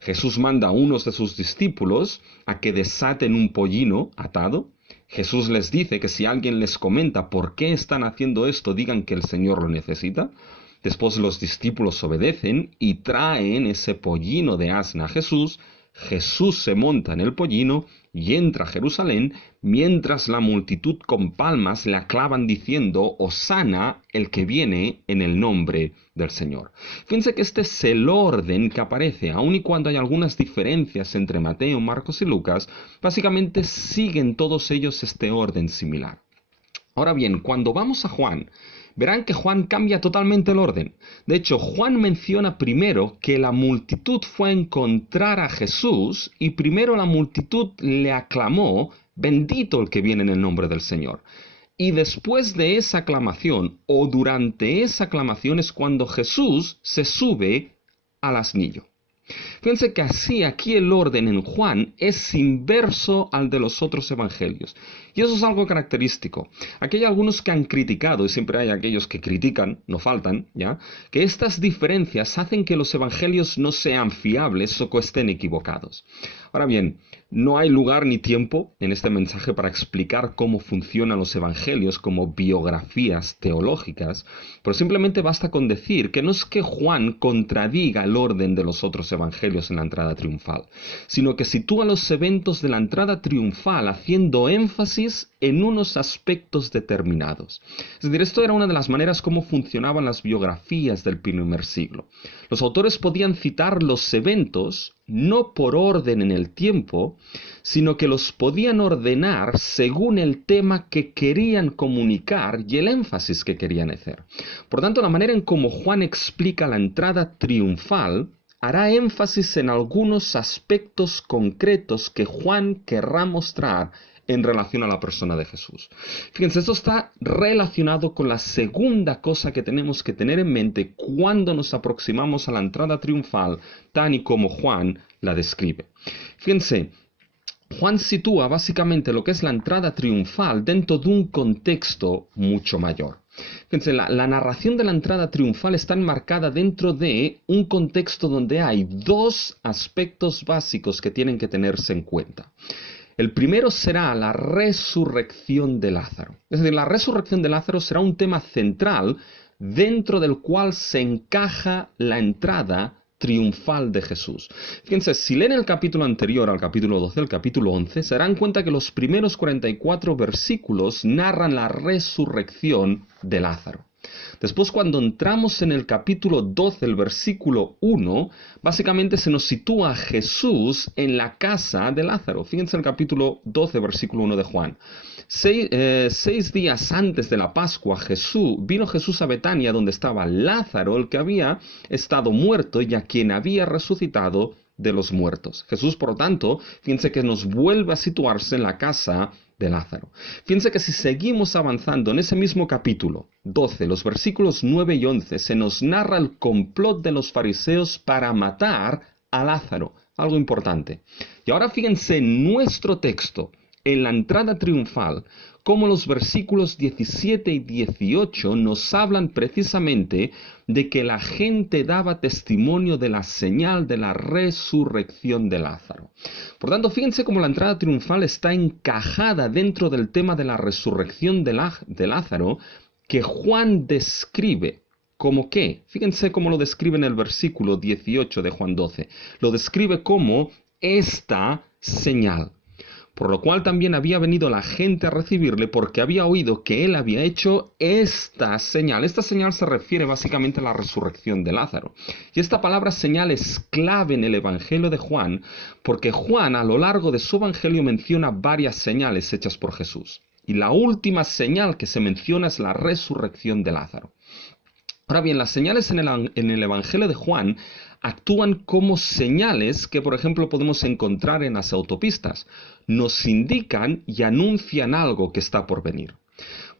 Jesús manda a unos de sus discípulos a que desaten un pollino atado. Jesús les dice que si alguien les comenta por qué están haciendo esto, digan que el Señor lo necesita. Después los discípulos obedecen y traen ese pollino de asna a Jesús. Jesús se monta en el pollino y entra a Jerusalén, mientras la multitud con palmas le aclaman diciendo: Hosana, el que viene en el nombre del Señor. Fíjense que este es el orden que aparece, aun y cuando hay algunas diferencias entre Mateo, Marcos y Lucas, básicamente siguen todos ellos este orden similar. Ahora bien, cuando vamos a Juan, verán que Juan cambia totalmente el orden. De hecho, Juan menciona primero que la multitud fue a encontrar a Jesús y primero la multitud le aclamó: bendito el que viene en el nombre del Señor. Y después de esa aclamación, o durante esa aclamación, es cuando Jesús se sube al asnillo. Fíjense que así aquí el orden en Juan es inverso al de los otros evangelios. Y eso es algo característico. Aquí hay algunos que han criticado, y siempre hay aquellos que critican, no faltan, ¿ya?, que estas diferencias hacen que los evangelios no sean fiables o que estén equivocados. Ahora bien, no hay lugar ni tiempo en este mensaje para explicar cómo funcionan los evangelios como biografías teológicas, pero simplemente basta con decir que no es que Juan contradiga el orden de los otros evangelios en la entrada triunfal, sino que sitúa los eventos de la entrada triunfal haciendo énfasis en unos aspectos determinados. Es decir, esto era una de las maneras como funcionaban las biografías del primer siglo. Los autores podían citar los eventos no por orden en el tiempo, sino que los podían ordenar según el tema que querían comunicar y el énfasis que querían hacer. Por tanto, la manera en cómo Juan explica la entrada triunfal hará énfasis en algunos aspectos concretos que Juan querrá mostrar en relación a la persona de Jesús. Fíjense, esto está relacionado con la segunda cosa que tenemos que tener en mente cuando nos aproximamos a la entrada triunfal, tan y como Juan la describe. Fíjense, Juan sitúa básicamente lo que es la entrada triunfal dentro de un contexto mucho mayor. Fíjense, la narración de la entrada triunfal está enmarcada dentro de un contexto donde hay 2 aspectos básicos que tienen que tenerse en cuenta. El primero será la resurrección de Lázaro. Es decir, la resurrección de Lázaro será un tema central dentro del cual se encaja la entrada triunfal de Jesús. Fíjense, si leen el capítulo anterior al capítulo 12, el capítulo 11, se darán cuenta que los primeros 44 versículos narran la resurrección de Lázaro. Después, cuando entramos en el capítulo 12, el versículo 1, básicamente se nos sitúa a Jesús en la casa de Lázaro. Fíjense el capítulo 12, versículo 1 de Juan. 6 días antes de la Pascua, vino Jesús a Betania, donde estaba Lázaro, el que había estado muerto y a quien había resucitado de los muertos. Jesús, por lo tanto, fíjense que nos vuelve a situarse en la casa de Lázaro. Fíjense que si seguimos avanzando en ese mismo capítulo 12, los versículos 9 y 11, se nos narra el complot de los fariseos para matar a Lázaro. Algo importante. Y ahora fíjense en nuestro texto, en la entrada triunfal, como los versículos 17 y 18 nos hablan precisamente de que la gente daba testimonio de la señal de la resurrección de Lázaro. Por tanto, fíjense cómo la entrada triunfal está encajada dentro del tema de la resurrección de Lázaro, que Juan describe ¿Cómo qué? Fíjense cómo lo describe en el versículo 18 de Juan 12. Lo describe como esta señal. Por lo cual también había venido la gente a recibirle porque había oído que él había hecho esta señal. Esta señal se refiere básicamente a la resurrección de Lázaro. Y esta palabra señal es clave en el Evangelio de Juan porque Juan a lo largo de su Evangelio menciona varias señales hechas por Jesús. Y la última señal que se menciona es la resurrección de Lázaro. Ahora bien, las señales en el Evangelio de Juan actúan como señales que, por ejemplo, podemos encontrar en las autopistas. Nos indican y anuncian algo que está por venir.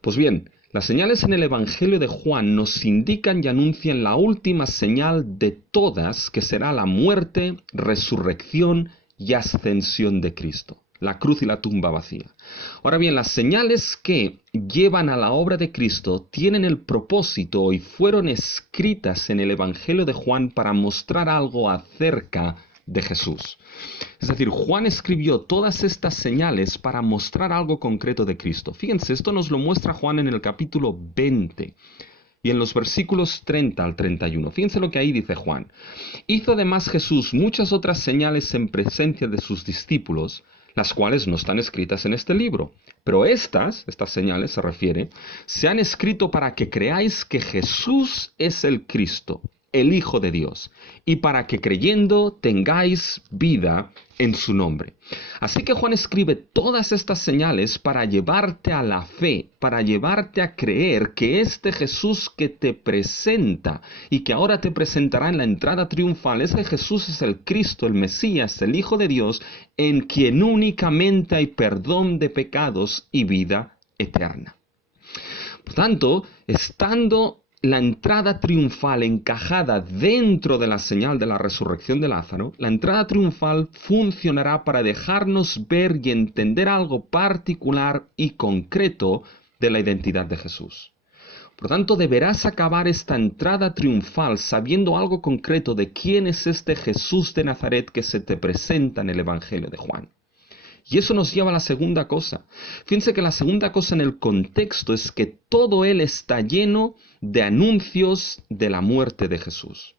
Pues bien, las señales en el Evangelio de Juan nos indican y anuncian la última señal de todas, que será la muerte, resurrección y ascensión de Cristo. La cruz y la tumba vacía. Ahora bien, las señales que llevan a la obra de Cristo tienen el propósito y fueron escritas en el Evangelio de Juan para mostrar algo acerca de Jesús. Es decir, Juan escribió todas estas señales para mostrar algo concreto de Cristo. Fíjense, esto nos lo muestra Juan en el capítulo 20 y en los versículos 30 al 31. Fíjense lo que ahí dice Juan. Hizo además Jesús muchas otras señales en presencia de sus discípulos, las cuales no están escritas en este libro. Pero estas señales se refiere, se han escrito para que creáis que Jesús es el Cristo, el Hijo de Dios, y para que creyendo tengáis vida en su nombre. Así que Juan escribe todas estas señales para llevarte a la fe, para llevarte a creer que este Jesús que te presenta y que ahora te presentará en la entrada triunfal, ese Jesús es el Cristo, el Mesías, el Hijo de Dios, en quien únicamente hay perdón de pecados y vida eterna. Por tanto, estando la entrada triunfal encajada dentro de la señal de la resurrección de Lázaro, la entrada triunfal funcionará para dejarnos ver y entender algo particular y concreto de la identidad de Jesús. Por tanto, deberás acabar esta entrada triunfal sabiendo algo concreto de quién es este Jesús de Nazaret que se te presenta en el Evangelio de Juan. Y eso nos lleva a la segunda cosa. Fíjense que la segunda cosa en el contexto es que todo él está lleno de anuncios de la muerte de Jesús.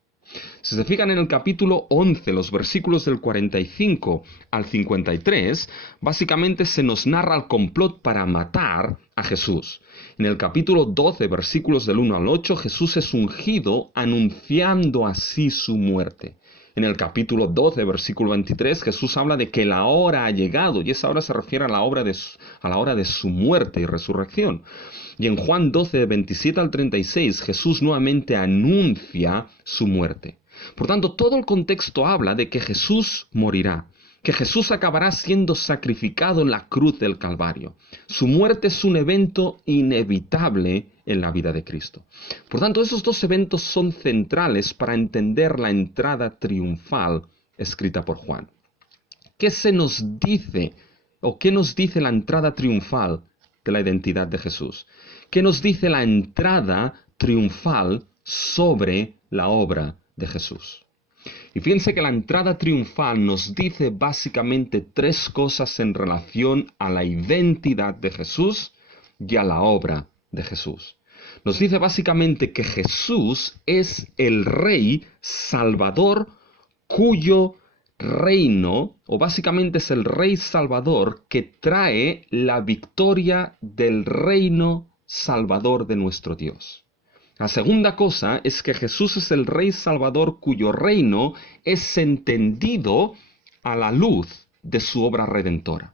Si se fijan en el capítulo 11, los versículos del 45 al 53, básicamente se nos narra el complot para matar a Jesús. En el capítulo 12, versículos del 1 al 8, Jesús es ungido anunciando así su muerte. En el capítulo 12, versículo 23, Jesús habla de que la hora ha llegado, y esa hora se refiere a la hora de su muerte y resurrección. Y en Juan 12, 27 al 36, Jesús nuevamente anuncia su muerte. Por tanto, todo el contexto habla de que Jesús morirá, que Jesús acabará siendo sacrificado en la cruz del Calvario. Su muerte es un evento inevitable en la vida de Cristo. Por tanto, esos dos eventos son centrales para entender la entrada triunfal escrita por Juan. ¿Qué se nos dice o qué nos dice la entrada triunfal de la identidad de Jesús? ¿Qué nos dice la entrada triunfal sobre la obra de Jesús? Y fíjense que la entrada triunfal nos dice básicamente tres cosas en relación a la identidad de Jesús y a la obra de Jesús. Nos dice básicamente que Jesús es el Rey Salvador cuyo reino, o básicamente es el Rey Salvador que trae la victoria del reino salvador de nuestro Dios. La segunda cosa es que Jesús es el Rey Salvador cuyo reino es entendido a la luz de su obra redentora.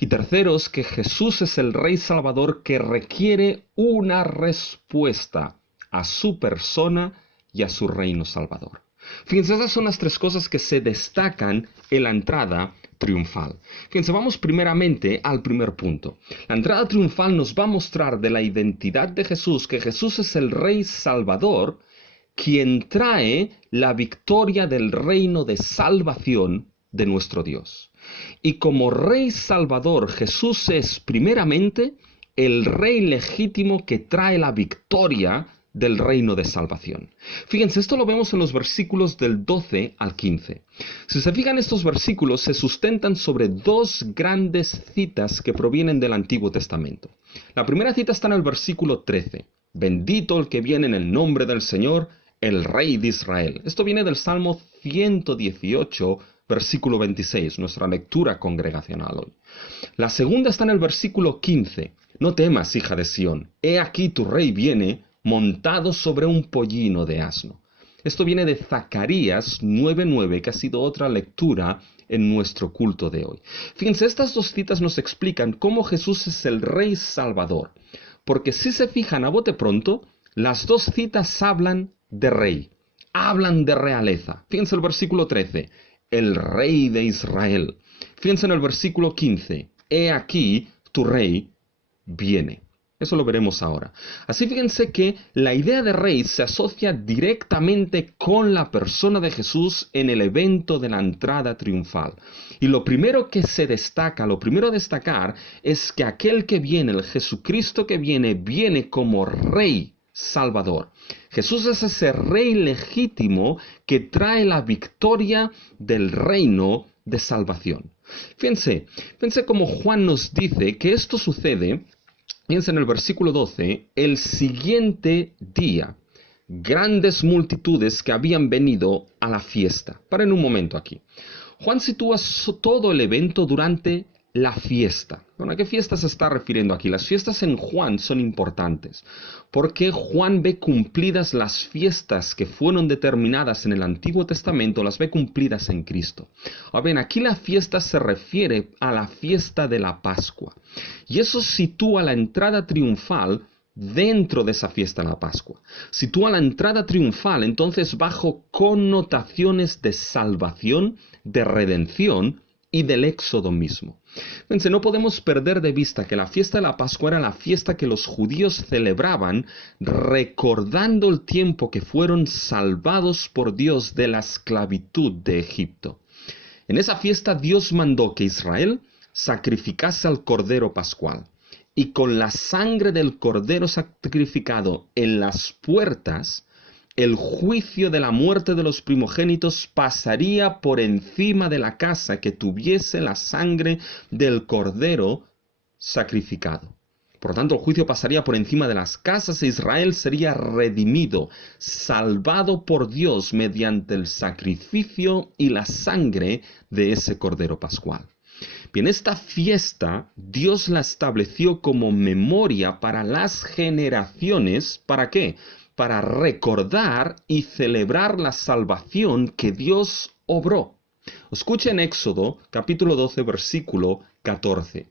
Y tercero es que Jesús es el Rey Salvador que requiere una respuesta a su persona y a su reino salvador. Fíjense, esas son las tres cosas que se destacan en la entrada triunfal. Fíjense, vamos primeramente al primer punto. La entrada triunfal nos va a mostrar de la identidad de Jesús, que Jesús es el Rey Salvador, quien trae la victoria del reino de salvación de nuestro Dios. Y como Rey Salvador, Jesús es primeramente el Rey legítimo que trae la victoria del reino de salvación. Fíjense, esto lo vemos en los versículos del 12 al 15. Si se fijan, estos versículos se sustentan sobre dos grandes citas que provienen del Antiguo Testamento. La primera cita está en el versículo 13, Bendito el que viene en el nombre del Señor, el Rey de Israel. Esto viene del Salmo 118, versículo 26, nuestra lectura congregacional hoy. La segunda está en el versículo 15. No temas, hija de Sión, he aquí tu rey viene montado sobre un pollino de asno. Esto viene de Zacarías 9:9, que ha sido otra lectura en nuestro culto de hoy. Fíjense, estas dos citas nos explican cómo Jesús es el Rey Salvador. Porque si se fijan a bote pronto, las dos citas hablan de rey, hablan de realeza. Fíjense el versículo 13, el Rey de Israel. Fíjense en el versículo 15, he aquí tu rey viene. Eso lo veremos ahora. Así fíjense que la idea de rey se asocia directamente con la persona de Jesús en el evento de la entrada triunfal. Y lo primero que se destaca, lo primero a destacar, es que aquel que viene, el Jesucristo que viene, viene como Rey Salvador. Jesús es ese Rey legítimo que trae la victoria del reino de salvación. Fíjense cómo Juan nos dice que esto sucede. Fíjense en el versículo 12, el siguiente día, grandes multitudes que habían venido a la fiesta. Paren un momento aquí. Juan sitúa todo el evento durante la fiesta. Bueno, ¿a qué fiesta se está refiriendo aquí? Las fiestas en Juan son importantes, porque Juan ve cumplidas las fiestas que fueron determinadas en el Antiguo Testamento, las ve cumplidas en Cristo. Ahora bien, aquí la fiesta se refiere a la fiesta de la Pascua, y eso sitúa la entrada triunfal dentro de esa fiesta de la Pascua. Sitúa la entrada triunfal entonces bajo connotaciones de salvación, de redención y del éxodo mismo. Fíjense, no podemos perder de vista que la fiesta de la Pascua era la fiesta que los judíos celebraban recordando el tiempo que fueron salvados por Dios de la esclavitud de Egipto. En esa fiesta Dios mandó que Israel sacrificase al cordero pascual, y con la sangre del cordero sacrificado en las puertas, el juicio de la muerte de los primogénitos pasaría por encima de la casa que tuviese la sangre del cordero sacrificado. Por lo tanto, el juicio pasaría por encima de las casas e Israel sería redimido, salvado por Dios mediante el sacrificio y la sangre de ese cordero pascual. Bien, esta fiesta Dios la estableció como memoria para las generaciones. ¿Para qué? Para recordar y celebrar la salvación que Dios obró. Escuchen Éxodo capítulo 12 versículo 14.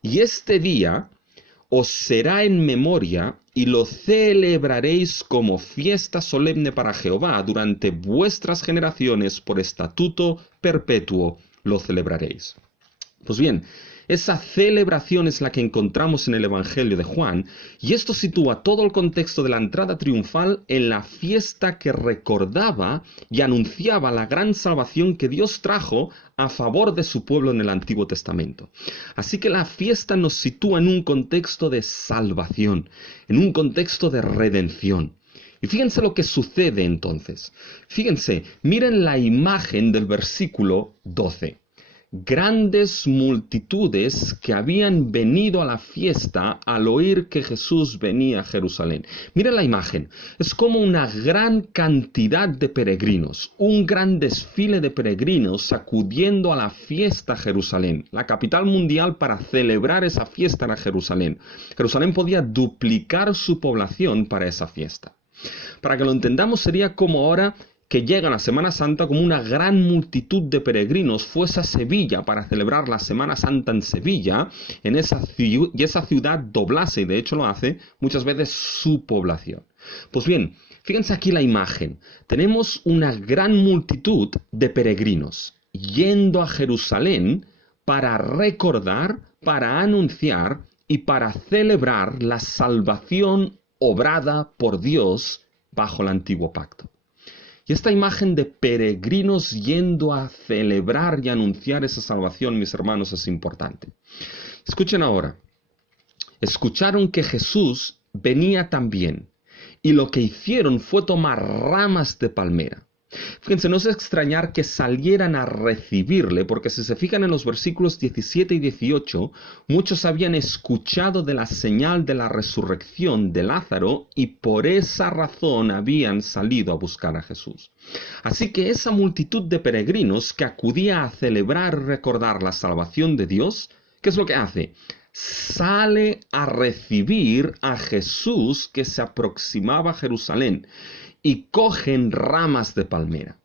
Y este día os será en memoria y lo celebraréis como fiesta solemne para Jehová durante vuestras generaciones, por estatuto perpetuo lo celebraréis. Pues bien, esa celebración es la que encontramos en el Evangelio de Juan, y esto sitúa todo el contexto de la entrada triunfal en la fiesta que recordaba y anunciaba la gran salvación que Dios trajo a favor de su pueblo en el Antiguo Testamento. Así que la fiesta nos sitúa en un contexto de salvación, en un contexto de redención. Y fíjense lo que sucede entonces. Fíjense, miren la imagen del versículo 12. Grandes multitudes que habían venido a la fiesta al oír que Jesús venía a Jerusalén. Miren la imagen, es como una gran cantidad de peregrinos, un gran desfile de peregrinos acudiendo a la fiesta a Jerusalén. La capital mundial para celebrar esa fiesta era Jerusalén. Jerusalén podía duplicar su población para esa fiesta. Para que lo entendamos, sería como ahora que llega la Semana Santa, como una gran multitud de peregrinos fuese a Sevilla para celebrar la Semana Santa en Sevilla, y esa ciudad doblase, y de hecho lo hace, muchas veces su población. Pues bien, fíjense aquí la imagen. Tenemos una gran multitud de peregrinos yendo a Jerusalén para recordar, para anunciar y para celebrar la salvación obrada por Dios bajo el antiguo pacto. Y esta imagen de peregrinos yendo a celebrar y anunciar esa salvación, mis hermanos, es importante. Escuchen ahora. Escucharon que Jesús venía también, y lo que hicieron fue tomar ramas de palmera. Fíjense, no es extrañar que salieran a recibirle, porque si se fijan en los versículos 17 y 18, muchos habían escuchado de la señal de la resurrección de Lázaro y por esa razón habían salido a buscar a Jesús. Así que esa multitud de peregrinos que acudía a celebrar y recordar la salvación de Dios, ¿qué es lo que hace? Sale a recibir a Jesús que se aproximaba a Jerusalén y cogen ramas de palmera.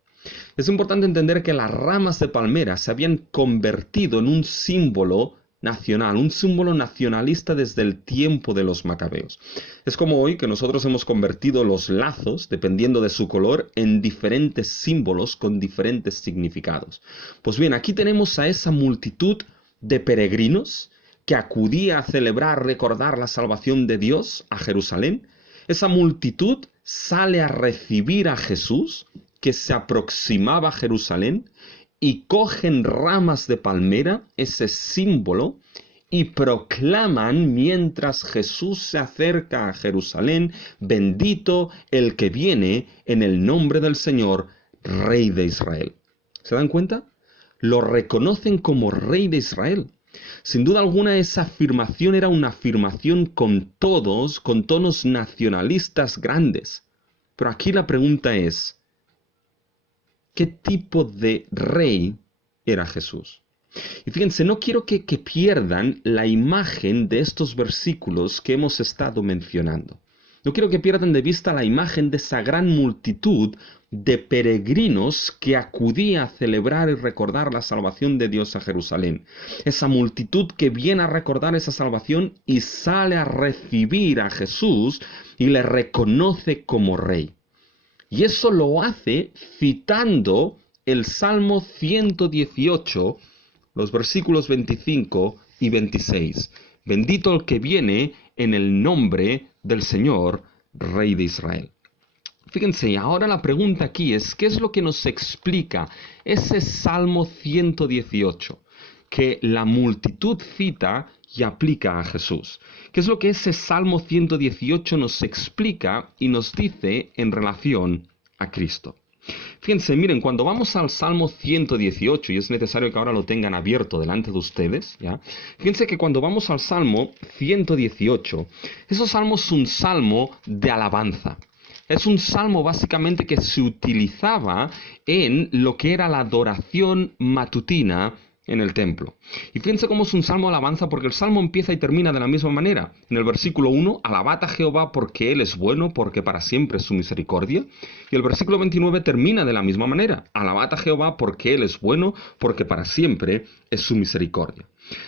Es importante entender que las ramas de palmera se habían convertido en un símbolo nacional, un símbolo nacionalista desde el tiempo de los macabeos. Es como hoy que nosotros hemos convertido los lazos, dependiendo de su color, en diferentes símbolos con diferentes significados. Pues bien, aquí tenemos a esa multitud de peregrinos que acudía a celebrar, recordar la salvación de Dios a Jerusalén. Esa multitud sale a recibir a Jesús, que se aproximaba a Jerusalén, y cogen ramas de palmera, ese símbolo, y proclaman mientras Jesús se acerca a Jerusalén: bendito el que viene en el nombre del Señor, Rey de Israel. ¿Se dan cuenta? Lo reconocen como Rey de Israel. Sin duda alguna, esa afirmación era una afirmación con tonos nacionalistas grandes. Pero aquí la pregunta es, ¿qué tipo de rey era Jesús? Y fíjense, no quiero que pierdan la imagen de estos versículos que hemos estado mencionando. No quiero que pierdan de vista la imagen de esa gran multitud de peregrinos que acudía a celebrar y recordar la salvación de Dios a Jerusalén. Esa multitud que viene a recordar esa salvación y sale a recibir a Jesús y le reconoce como rey. Y eso lo hace citando el Salmo 118, los versículos 25 y 26. Bendito el que viene en el nombre del Señor, Rey de Israel. Fíjense, ahora la pregunta aquí es, ¿qué es lo que nos explica ese Salmo 118? Que la multitud cita y aplica a Jesús. ¿Qué es lo que ese Salmo 118 nos explica y nos dice en relación a Cristo? Fíjense, miren, cuando vamos al Salmo 118, y es necesario que ahora lo tengan abierto delante de ustedes, ¿ya? Fíjense que cuando vamos al Salmo 118, ese salmo es un salmo de alabanza. Es un salmo básicamente que se utilizaba en lo que era la adoración matutina en el templo. Y fíjense cómo es un salmo de alabanza, porque el salmo empieza y termina de la misma manera. En el versículo 1, alabad a Jehová porque Él es bueno, porque para siempre es su misericordia. Y el versículo 29 termina de la misma manera. Alabad a Jehová porque Él es bueno, porque para siempre es su misericordia.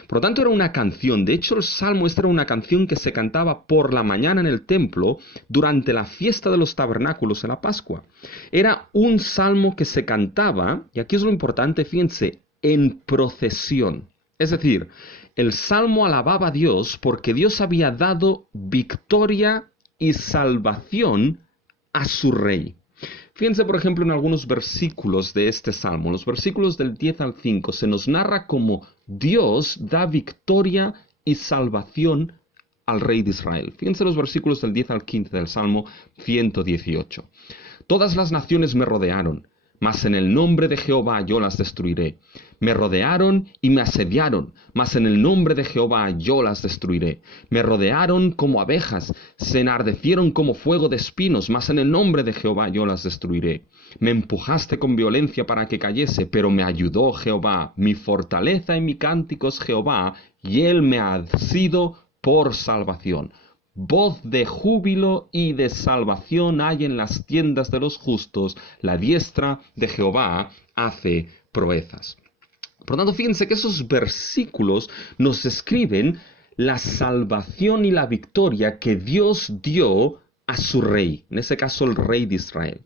Por lo tanto, era una canción. De hecho, el salmo era una canción que se cantaba por la mañana en el templo durante la fiesta de los tabernáculos en la Pascua. Era un salmo que se cantaba, y aquí es lo importante, fíjense, en procesión. Es decir, el salmo alababa a Dios porque Dios había dado victoria y salvación a su rey. Fíjense, por ejemplo, en algunos versículos de este salmo. Los versículos del 10 al 5 se nos narra cómo Dios da victoria y salvación al rey de Israel. Fíjense los versículos del 10 al 15 del Salmo 118. Todas las naciones me rodearon, mas en el nombre de Jehová yo las destruiré. Me rodearon y me asediaron, mas en el nombre de Jehová yo las destruiré. Me rodearon como abejas, se enardecieron como fuego de espinos, mas en el nombre de Jehová yo las destruiré. Me empujaste con violencia para que cayese, pero me ayudó Jehová. Mi fortaleza y mi cántico es Jehová, y él me ha sido por salvación. Voz de júbilo y de salvación hay en las tiendas de los justos, la diestra de Jehová hace proezas. Por lo tanto, fíjense que esos versículos nos describen la salvación y la victoria que Dios dio a su rey, en ese caso el rey de Israel.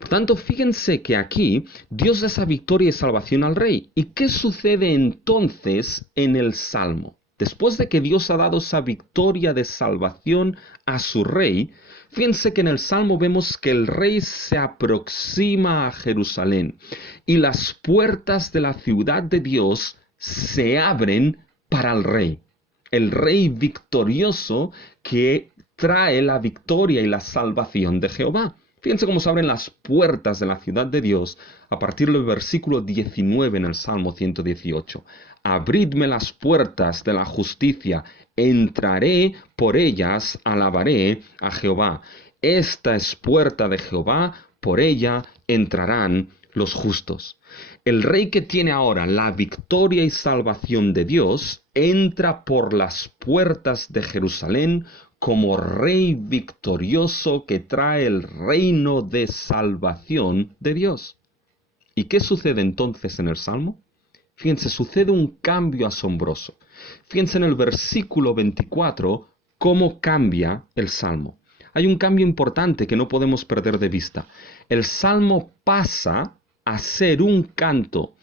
Por tanto, fíjense que aquí Dios da esa victoria y salvación al rey. ¿Y qué sucede entonces en el Salmo? Después de que Dios ha dado esa victoria de salvación a su rey, fíjense que en el Salmo vemos que el rey se aproxima a Jerusalén y las puertas de la ciudad de Dios se abren para el rey victorioso que trae la victoria y la salvación de Jehová. Fíjense cómo se abren las puertas de la ciudad de Dios a partir del versículo 19 en el Salmo 118. Abridme las puertas de la justicia, entraré por ellas, alabaré a Jehová. Esta es puerta de Jehová, por ella entrarán los justos. El rey que tiene ahora la victoria y salvación de Dios entra por las puertas de Jerusalén como rey victorioso que trae el reino de salvación de Dios. ¿Y qué sucede entonces en el Salmo? Fíjense, sucede un cambio asombroso. Fíjense en el versículo 24 cómo cambia el Salmo. Hay un cambio importante que no podemos perder de vista. El Salmo pasa a ser un canto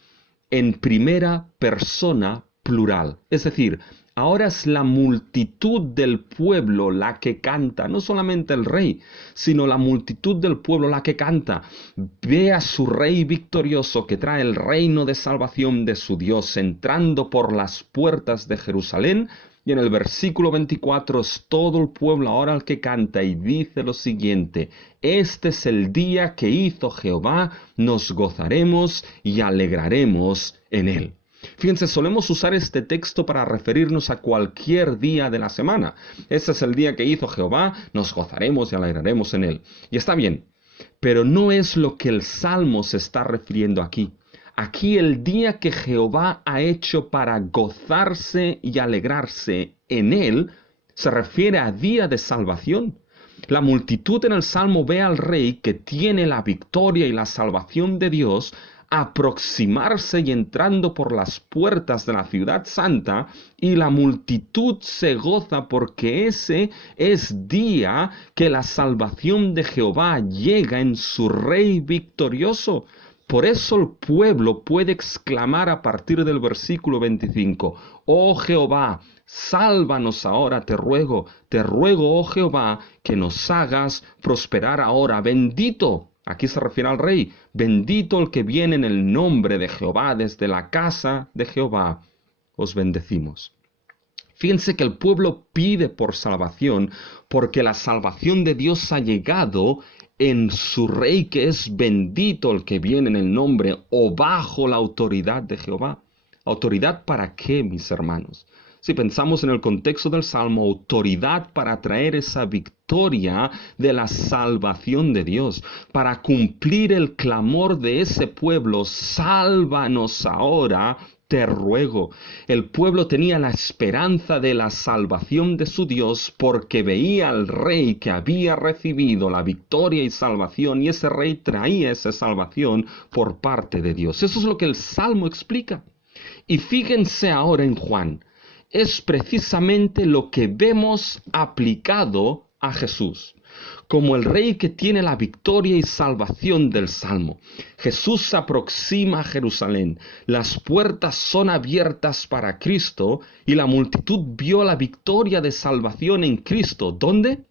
en primera persona plural. Es decir, ahora es la multitud del pueblo la que canta, no solamente el rey, sino la multitud del pueblo la que canta. Ve a su rey victorioso que trae el reino de salvación de su Dios entrando por las puertas de Jerusalén. Y en el versículo 24 es todo el pueblo ahora el que canta y dice lo siguiente: este es el día que hizo Jehová, nos gozaremos y alegraremos en él. Fíjense, solemos usar este texto para referirnos a cualquier día de la semana. Este es el día que hizo Jehová, nos gozaremos y alegraremos en él. Y está bien, pero no es lo que el Salmo se está refiriendo aquí. Aquí el día que Jehová ha hecho para gozarse y alegrarse en él, se refiere a día de salvación. La multitud en el Salmo ve al rey que tiene la victoria y la salvación de Dios aproximarse y entrando por las puertas de la ciudad santa, y la multitud se goza porque ese es día que la salvación de Jehová llega en su rey victorioso. Por eso el pueblo puede exclamar a partir del versículo 25, oh Jehová, sálvanos ahora, te ruego, oh Jehová, que nos hagas prosperar ahora. Bendito, aquí se refiere al rey, bendito el que viene en el nombre de Jehová, desde la casa de Jehová os bendecimos. Fíjense que el pueblo pide por salvación porque la salvación de Dios ha llegado en su rey, que es bendito el que viene en el nombre o bajo la autoridad de Jehová. ¿Autoridad para qué, mis hermanos? Si pensamos en el contexto del Salmo, autoridad para traer esa victoria de la salvación de Dios, para cumplir el clamor de ese pueblo: sálvanos ahora, te ruego. El pueblo tenía la esperanza de la salvación de su Dios porque veía al rey que había recibido la victoria y salvación, y ese rey traía esa salvación por parte de Dios. Eso es lo que el Salmo explica. Y fíjense ahora en Juan. Es precisamente lo que vemos aplicado a Jesús, como el rey que tiene la victoria y salvación del Salmo. Jesús se aproxima a Jerusalén, las puertas son abiertas para Cristo y la multitud vio la victoria de salvación en Cristo. ¿Dónde?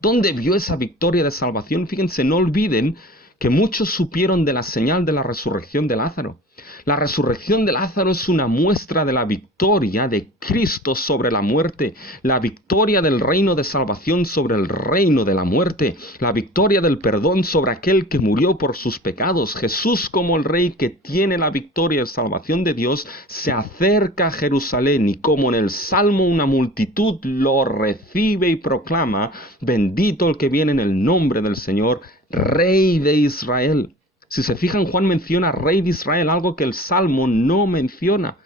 ¿Dónde vio esa victoria de salvación? Fíjense, no olviden que muchos supieron de la señal de la resurrección de Lázaro. La resurrección de Lázaro es una muestra de la victoria de Cristo sobre la muerte, la victoria del reino de salvación sobre el reino de la muerte, la victoria del perdón sobre aquel que murió por sus pecados. Jesús, como el rey que tiene la victoria y salvación de Dios, se acerca a Jerusalén y como en el Salmo una multitud lo recibe y proclama: bendito el que viene en el nombre del Señor, Rey de Israel. Si se fijan, Juan menciona Rey de Israel, algo que el Salmo no menciona,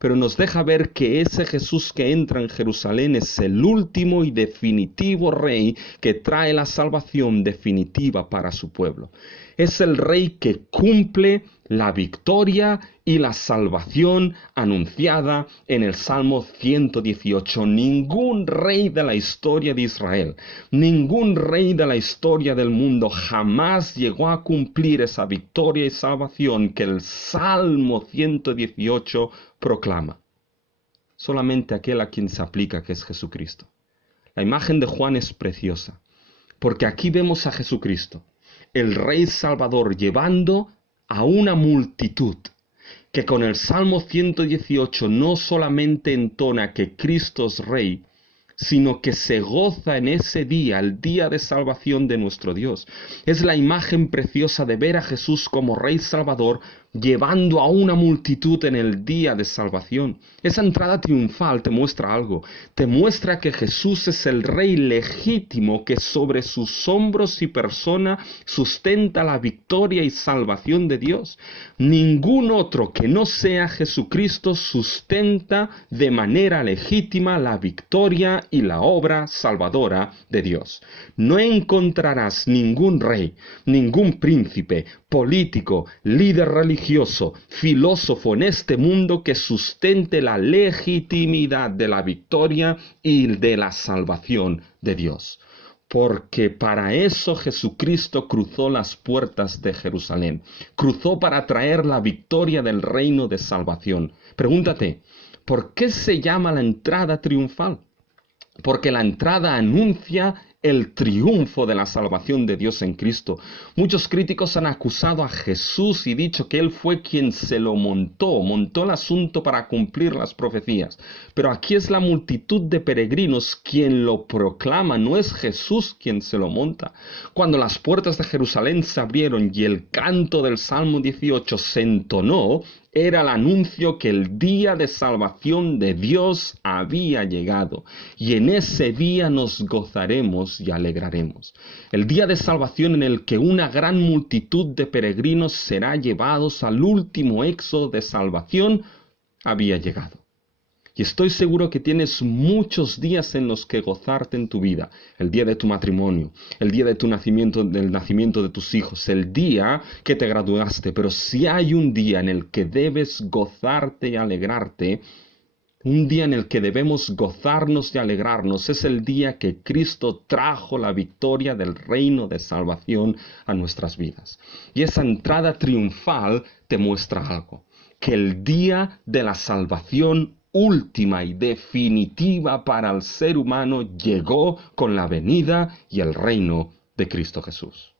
pero nos deja ver que ese Jesús que entra en Jerusalén es el último y definitivo Rey que trae la salvación definitiva para su pueblo. Es el Rey que cumple la victoria y la salvación anunciada en el Salmo 118. Ningún rey de la historia de Israel, ningún rey de la historia del mundo jamás llegó a cumplir esa victoria y salvación que el Salmo 118 proclama. Solamente aquel a quien se aplica, que es Jesucristo. La imagen de Juan es preciosa, porque aquí vemos a Jesucristo, el Rey Salvador, llevando a una multitud que con el Salmo 118 no solamente entona que Cristo es Rey, sino que se goza en ese día, el día de salvación de nuestro Dios. Es la imagen preciosa de ver a Jesús como Rey Salvador, llevando a una multitud en el día de salvación. Esa entrada triunfal te muestra algo. Te muestra que Jesús es el Rey legítimo que sobre sus hombros y persona sustenta la victoria y salvación de Dios. Ningún otro que no sea Jesucristo sustenta de manera legítima la victoria y la obra salvadora de Dios. No encontrarás ningún rey, ningún príncipe, político, líder religioso, filósofo en este mundo que sustente la legitimidad de la victoria y de la salvación de Dios. Porque para eso Jesucristo cruzó las puertas de Jerusalén. Cruzó para traer la victoria del reino de salvación. Pregúntate, ¿por qué se llama la entrada triunfal? Porque la entrada anuncia el triunfo de la salvación de Dios en Cristo. Muchos críticos han acusado a Jesús y dicho que Él fue quien se lo montó el asunto para cumplir las profecías. Pero aquí es la multitud de peregrinos quien lo proclama, no es Jesús quien se lo monta. Cuando las puertas de Jerusalén se abrieron y el canto del Salmo 18 se entonó, era el anuncio que el día de salvación de Dios había llegado, y en ese día nos gozaremos y alegraremos. El día de salvación en el que una gran multitud de peregrinos será llevados al último éxodo de salvación había llegado. Y estoy seguro que tienes muchos días en los que gozarte en tu vida. El día de tu matrimonio, el día de tu nacimiento, del nacimiento de tus hijos, el día que te graduaste. Pero si hay un día en el que debes gozarte y alegrarte, un día en el que debemos gozarnos y alegrarnos, es el día que Cristo trajo la victoria del reino de salvación a nuestras vidas. Y esa entrada triunfal te muestra algo, que el día de la salvación última y definitiva para el ser humano llegó con la venida y el reino de Cristo Jesús.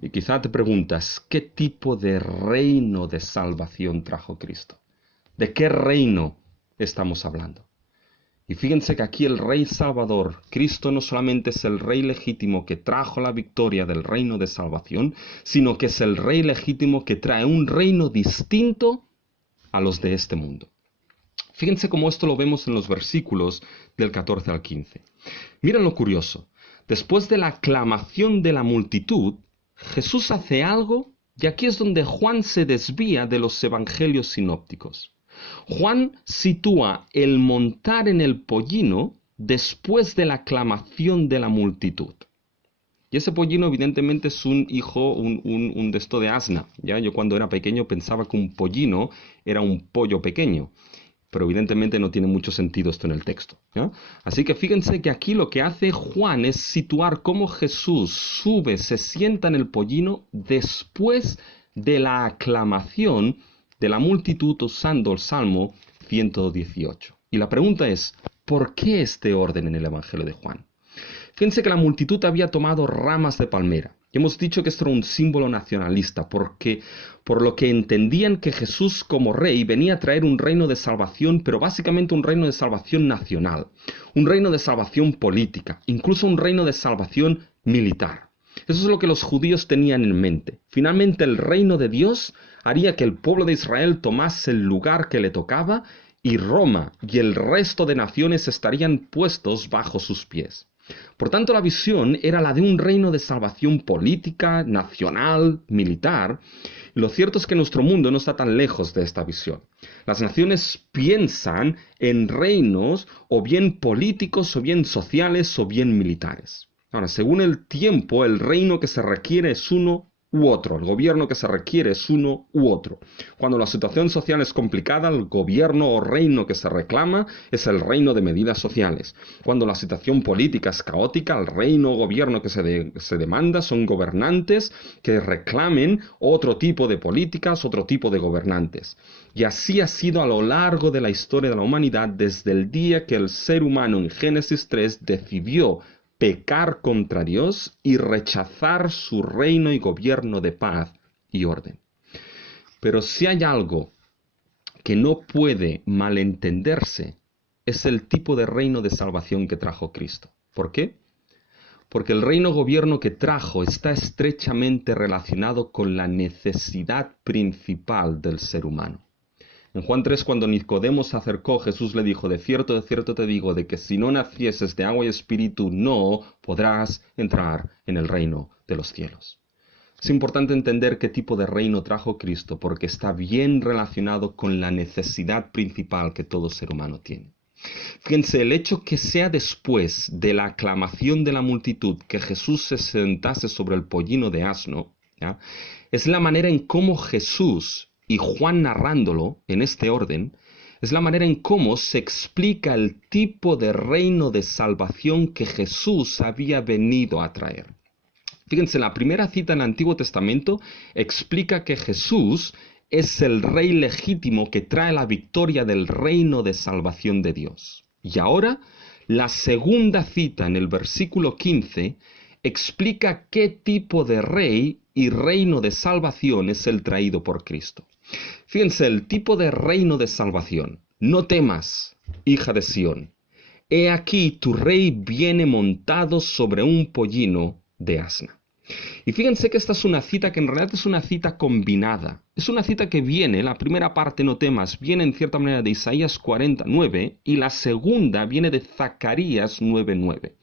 Y quizá te preguntas, ¿qué tipo de reino de salvación trajo Cristo? ¿De qué reino estamos hablando? Y fíjense que aquí el Rey Salvador, Cristo, no solamente es el Rey legítimo que trajo la victoria del reino de salvación, sino que es el Rey legítimo que trae un reino distinto a los de este mundo. Fíjense cómo esto lo vemos en los versículos del 14 al 15. Miren lo curioso. Después de la aclamación de la multitud, Jesús hace algo, y aquí es donde Juan se desvía de los evangelios sinópticos. Juan sitúa el montar en el pollino después de la aclamación de la multitud. Y ese pollino evidentemente es un hijo, un de esto de asna. ¿Ya? Yo cuando era pequeño pensaba que un pollino era un pollo pequeño. Pero evidentemente no tiene mucho sentido esto en el texto, ¿ya? Así que fíjense que aquí lo que hace Juan es situar cómo Jesús sube, se sienta en el pollino después de la aclamación de la multitud usando el Salmo 118. Y la pregunta es, ¿por qué este orden en el Evangelio de Juan? Fíjense que la multitud había tomado ramas de palmera. Y hemos dicho que esto era un símbolo nacionalista, por lo que entendían que Jesús como rey venía a traer un reino de salvación, pero básicamente un reino de salvación nacional, un reino de salvación política, incluso un reino de salvación militar. Eso es lo que los judíos tenían en mente. Finalmente el reino de Dios haría que el pueblo de Israel tomase el lugar que le tocaba y Roma y el resto de naciones estarían puestos bajo sus pies. Por tanto, la visión era la de un reino de salvación política, nacional, militar. Y lo cierto es que nuestro mundo no está tan lejos de esta visión. Las naciones piensan en reinos o bien políticos, o bien sociales, o bien militares. Ahora, según el tiempo, el reino que se requiere es uno u otro. El gobierno que se requiere es uno u otro. Cuando la situación social es complicada, el gobierno o reino que se reclama es el reino de medidas sociales. Cuando la situación política es caótica, el reino o gobierno que se demanda son gobernantes que reclamen otro tipo de políticas, otro tipo de gobernantes. Y así ha sido a lo largo de la historia de la humanidad desde el día que el ser humano en Génesis 3 decidió pecar contra Dios y rechazar su reino y gobierno de paz y orden. Pero si hay algo que no puede malentenderse, es el tipo de reino de salvación que trajo Cristo. ¿Por qué? Porque el reino gobierno que trajo está estrechamente relacionado con la necesidad principal del ser humano. En Juan 3, cuando Nicodemo se acercó, Jesús le dijo, de cierto te digo, de que si no nacieses de agua y espíritu, no podrás entrar en el reino de los cielos. Es importante entender qué tipo de reino trajo Cristo, porque está bien relacionado con la necesidad principal que todo ser humano tiene. Fíjense, el hecho que sea después de la aclamación de la multitud que Jesús se sentase sobre el pollino de asno, ¿ya? Es la manera en cómo Jesús, y Juan narrándolo en este orden, es la manera en cómo se explica el tipo de reino de salvación que Jesús había venido a traer. Fíjense, la primera cita en el Antiguo Testamento explica que Jesús es el rey legítimo que trae la victoria del reino de salvación de Dios. Y ahora, la segunda cita en el versículo 15 explica qué tipo de rey y reino de salvación es el traído por Cristo. Fíjense, el tipo de reino de salvación. No temas, hija de Sión. He aquí tu rey viene montado sobre un pollino de asna. Y fíjense que esta es una cita que en realidad es una cita combinada. Es una cita que viene, la primera parte, no temas, viene en cierta manera de Isaías 49 y la segunda viene de Zacarías 9:9.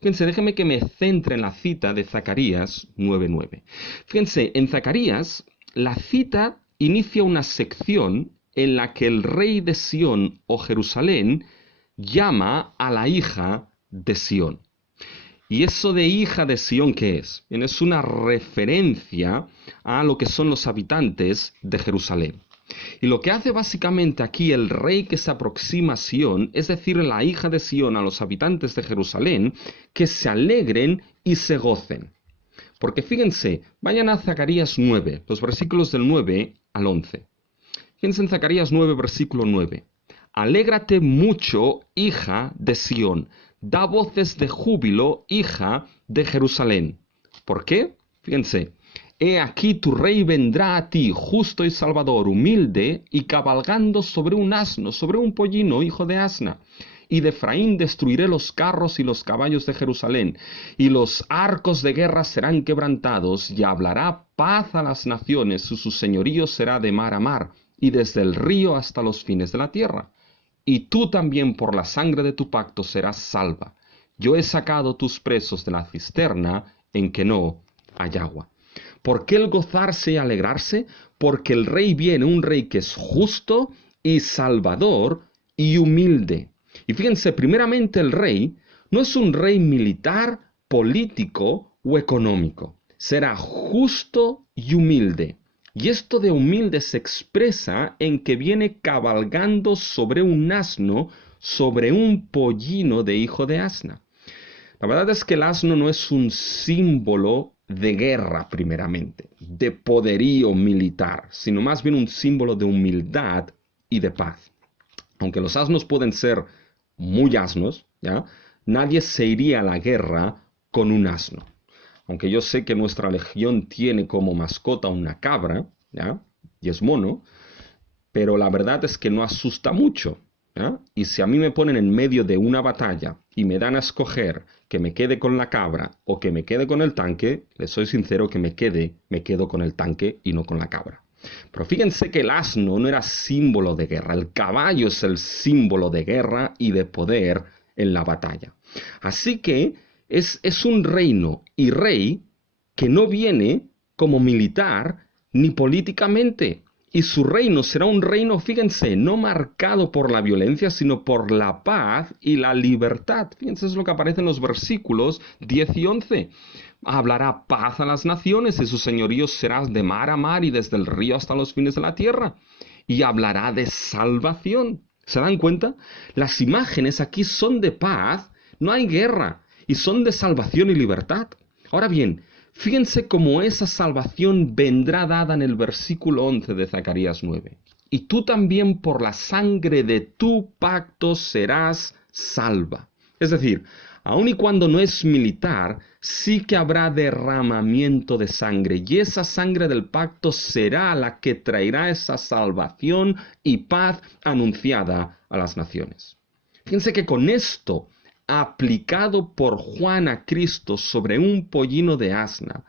Fíjense, déjenme que me centre en la cita de Zacarías 9:9. Fíjense, en Zacarías la cita inicia una sección en la que el rey de Sión o Jerusalén llama a la hija de Sión. ¿Y eso de hija de Sión qué es? Bien, es una referencia a lo que son los habitantes de Jerusalén. Y lo que hace básicamente aquí el rey que se aproxima a Sión, es decir, la hija de Sión a los habitantes de Jerusalén, que se alegren y se gocen. Porque fíjense, vayan a Zacarías 9, los versículos del 9 al 11. Fíjense en Zacarías 9, versículo 9. Alégrate mucho, hija de Sión. Da voces de júbilo, hija de Jerusalén. ¿Por qué? Fíjense. He aquí tu rey vendrá a ti, justo y salvador, humilde, y cabalgando sobre un asno, sobre un pollino, hijo de asna. Y de Efraín destruiré los carros y los caballos de Jerusalén, y los arcos de guerra serán quebrantados, y hablará paz a las naciones, y su señorío será de mar a mar, y desde el río hasta los fines de la tierra. Y tú también por la sangre de tu pacto serás salva. Yo he sacado tus presos de la cisterna en que no hay agua. ¿Por qué el gozarse y alegrarse? Porque el rey viene, un rey que es justo y salvador y humilde. Y fíjense, primeramente el rey no es un rey militar, político o económico. Será justo y humilde. Y esto de humilde se expresa en que viene cabalgando sobre un asno, sobre un pollino de hijo de asna. La verdad es que el asno no es un símbolo de guerra primeramente, de poderío militar, sino más bien un símbolo de humildad y de paz. Aunque los asnos pueden ser muy asnos, ¿ya? Nadie se iría a la guerra con un asno. Aunque yo sé que nuestra legión tiene como mascota una cabra, ¿ya? Y es mono, pero la verdad es que no asusta mucho, ¿ya? Y si a mí me ponen en medio de una batalla y me dan a escoger que me quede con la cabra o que me quede con el tanque, les soy sincero que me quedo con el tanque y no con la cabra. Pero fíjense que el asno no era símbolo de guerra, el caballo es el símbolo de guerra y de poder en la batalla. Así que es un reino y rey que no viene como militar ni políticamente. Y su reino será un reino, fíjense, no marcado por la violencia, sino por la paz y la libertad. Fíjense, es lo que aparece en los versículos 10 y 11. Hablará paz a las naciones y su señorío será de mar a mar y desde el río hasta los fines de la tierra. Y hablará de salvación. ¿Se dan cuenta? Las imágenes aquí son de paz, no hay guerra, y son de salvación y libertad. Ahora bien, fíjense cómo esa salvación vendrá dada en el versículo 11 de Zacarías 9. Y tú también por la sangre de tu pacto serás salva. Es decir, aun y cuando no es militar, sí que habrá derramamiento de sangre. Y esa sangre del pacto será la que traerá esa salvación y paz anunciada a las naciones. Fíjense que con esto, aplicado por Juan a Cristo sobre un pollino de asna,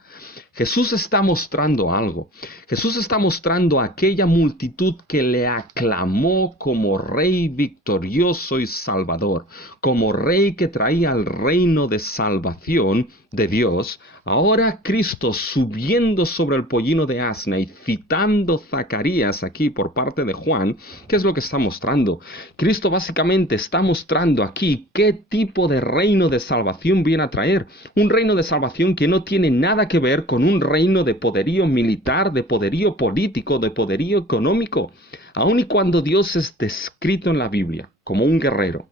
Jesús está mostrando algo. Jesús está mostrando a aquella multitud que le aclamó como rey victorioso y salvador, como rey que traía el reino de salvación de Dios. Ahora Cristo subiendo sobre el pollino de asna y citando Zacarías aquí por parte de Juan, ¿qué es lo que está mostrando? Cristo básicamente está mostrando aquí qué tipo de reino de salvación viene a traer. Un reino de salvación que no tiene nada que ver con un reino de poderío militar, de poderío político, de poderío económico. Aun y cuando Dios es descrito en la Biblia como un guerrero,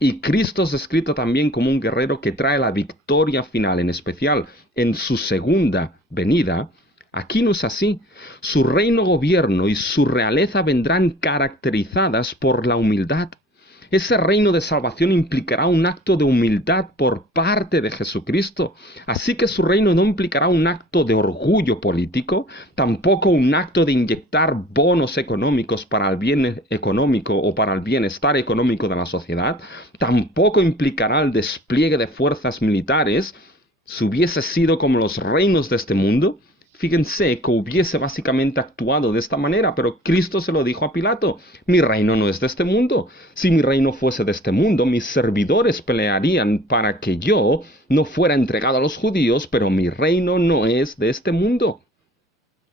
y Cristo es descrito también como un guerrero que trae la victoria final, en especial en su segunda venida, aquí no es así. Su reino, gobierno y su realeza vendrán caracterizadas por la humildad. Ese reino de salvación implicará un acto de humildad por parte de Jesucristo. Así que su reino no implicará un acto de orgullo político, tampoco un acto de inyectar bonos económicos para el bien económico o para el bienestar económico de la sociedad, tampoco implicará el despliegue de fuerzas militares. Si hubiese sido como los reinos de este mundo, fíjense que hubiese básicamente actuado de esta manera, pero Cristo se lo dijo a Pilato: mi reino no es de este mundo. Si mi reino fuese de este mundo, mis servidores pelearían para que yo no fuera entregado a los judíos, pero mi reino no es de este mundo.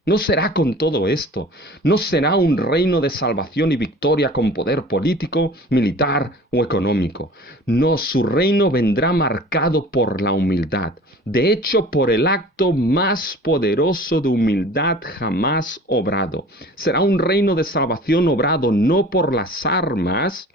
No será con todo esto, no será un reino de salvación y victoria con poder político, militar o económico. No, su reino vendrá marcado por la humildad. De hecho, por el acto más poderoso de humildad jamás obrado. Será un reino de salvación obrado no por las armas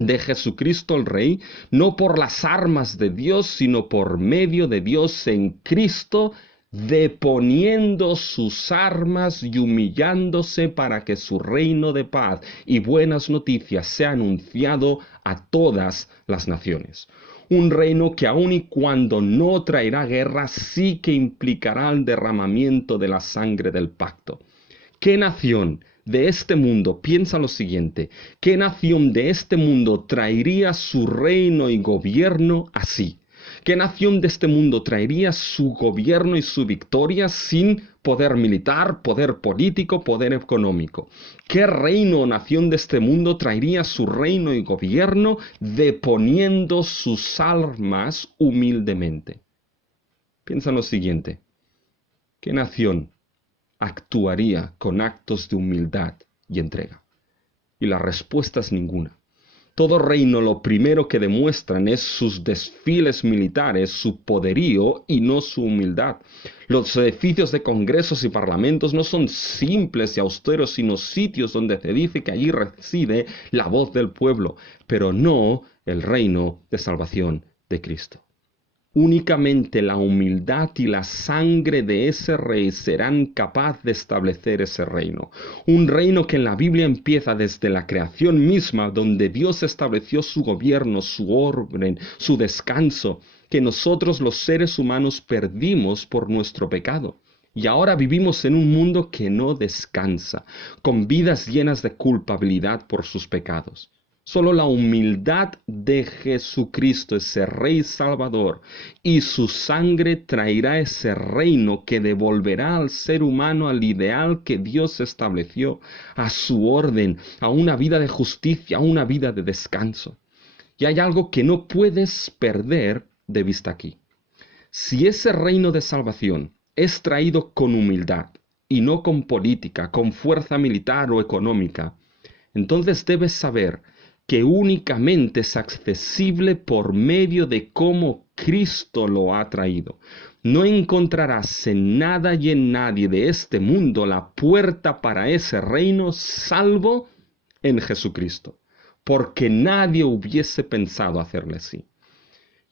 de Jesucristo el Rey, no por las armas de Dios, sino por medio de Dios en Cristo, deponiendo sus armas y humillándose para que su reino de paz y buenas noticias sea anunciado a todas las naciones. Un reino que aun y cuando no traerá guerra, sí que implicará el derramamiento de la sangre del pacto. ¿Qué nación de este mundo, piensa lo siguiente, qué nación de este mundo traería su reino y gobierno así? ¿Qué nación de este mundo traería su gobierno y su victoria sin poder militar, poder político, poder económico? ¿Qué reino o nación de este mundo traería su reino y gobierno deponiendo sus armas humildemente? Piensa en lo siguiente, ¿qué nación actuaría con actos de humildad y entrega? Y la respuesta es ninguna. Todo reino lo primero que demuestran es sus desfiles militares, su poderío y no su humildad. Los edificios de congresos y parlamentos no son simples y austeros, sino sitios donde se dice que allí reside la voz del pueblo, pero no el reino de salvación de Cristo. Únicamente la humildad y la sangre de ese rey serán capaces de establecer ese reino. Un reino que en la Biblia empieza desde la creación misma, donde Dios estableció su gobierno, su orden, su descanso, que nosotros los seres humanos perdimos por nuestro pecado. Y ahora vivimos en un mundo que no descansa, con vidas llenas de culpabilidad por sus pecados. Solo la humildad de Jesucristo, ese Rey Salvador, y su sangre traerá ese reino que devolverá al ser humano al ideal que Dios estableció, a su orden, a una vida de justicia, a una vida de descanso. Y hay algo que no puedes perder de vista aquí. Si ese reino de salvación es traído con humildad y no con política, con fuerza militar o económica, entonces debes saber que únicamente es accesible por medio de cómo Cristo lo ha traído. No encontrarás en nada y en nadie de este mundo la puerta para ese reino salvo en Jesucristo, porque nadie hubiese pensado hacerle así.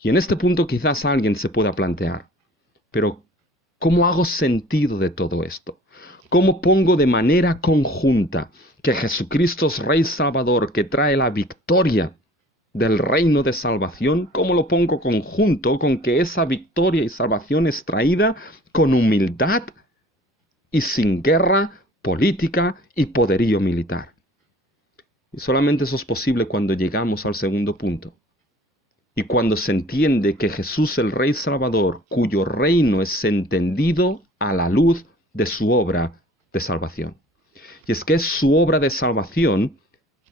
Y en este punto quizás alguien se pueda plantear, pero ¿cómo hago sentido de todo esto? ¿Cómo pongo de manera conjunta que Jesucristo es Rey Salvador que trae la victoria del reino de salvación? ¿Cómo lo pongo conjunto con que esa victoria y salvación es traída con humildad y sin guerra política y poderío militar? Y solamente eso es posible cuando llegamos al segundo punto. Y cuando se entiende que Jesús el Rey Salvador, cuyo reino es entendido a la luz de su obra de salvación. Y es que es su obra de salvación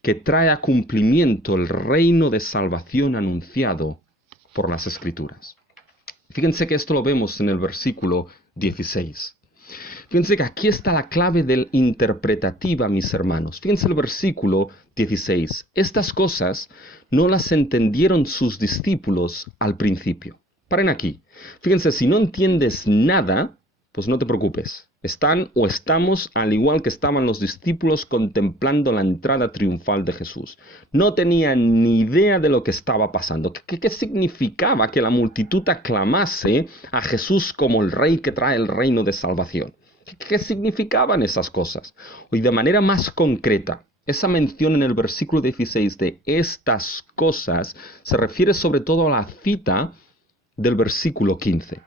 que trae a cumplimiento el reino de salvación anunciado por las Escrituras. Fíjense que esto lo vemos en el versículo 16. Fíjense que aquí está la clave del interpretativa, mis hermanos. Fíjense el versículo 16. Estas cosas no las entendieron sus discípulos al principio. Paren aquí. Fíjense, si no entiendes nada, pues no te preocupes. Están o estamos al igual que estaban los discípulos contemplando la entrada triunfal de Jesús. No tenían ni idea de lo que estaba pasando. ¿Qué significaba que la multitud aclamase a Jesús como el Rey que trae el reino de salvación? ¿Qué significaban esas cosas? Y de manera más concreta, esa mención en el versículo 16 de estas cosas se refiere sobre todo a la cita del versículo 15.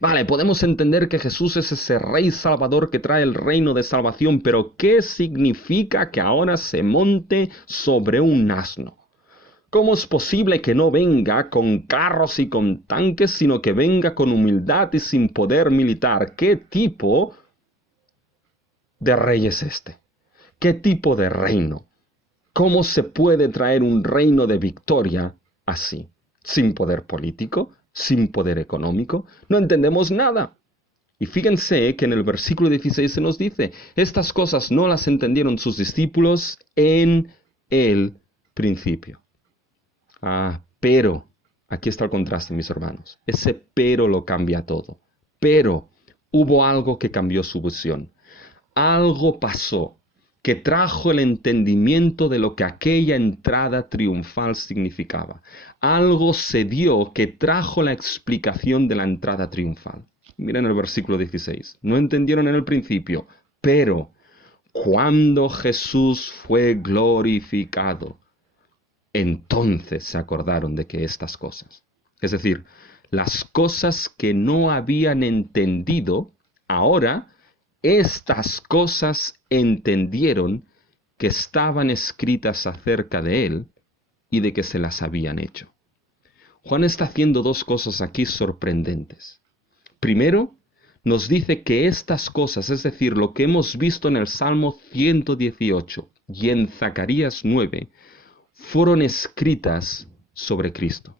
Vale, podemos entender que Jesús es ese Rey Salvador que trae el reino de salvación, pero ¿qué significa que ahora se monte sobre un asno? ¿Cómo es posible que no venga con carros y con tanques, sino que venga con humildad y sin poder militar? ¿Qué tipo de rey es este? ¿Qué tipo de reino? ¿Cómo se puede traer un reino de victoria así? ¿Sin poder político? ¿Sin poder económico? No entendemos nada. Y fíjense que en el versículo 16 se nos dice, estas cosas no las entendieron sus discípulos en el principio. Pero, aquí está el contraste, mis hermanos. Ese pero lo cambia todo. Pero hubo algo que cambió su visión. Algo pasó que trajo el entendimiento de lo que aquella entrada triunfal significaba. Algo se dio que trajo la explicación de la entrada triunfal. Miren el versículo 16. No entendieron en el principio, pero cuando Jesús fue glorificado, entonces se acordaron de que estas cosas, es decir, las cosas que no habían entendido, ahora estas cosas entendieron que estaban escritas acerca de él y de que se las habían hecho. Juan está haciendo dos cosas aquí sorprendentes. Primero, nos dice que estas cosas, es decir, lo que hemos visto en el Salmo 118 y en Zacarías 9, fueron escritas sobre Cristo.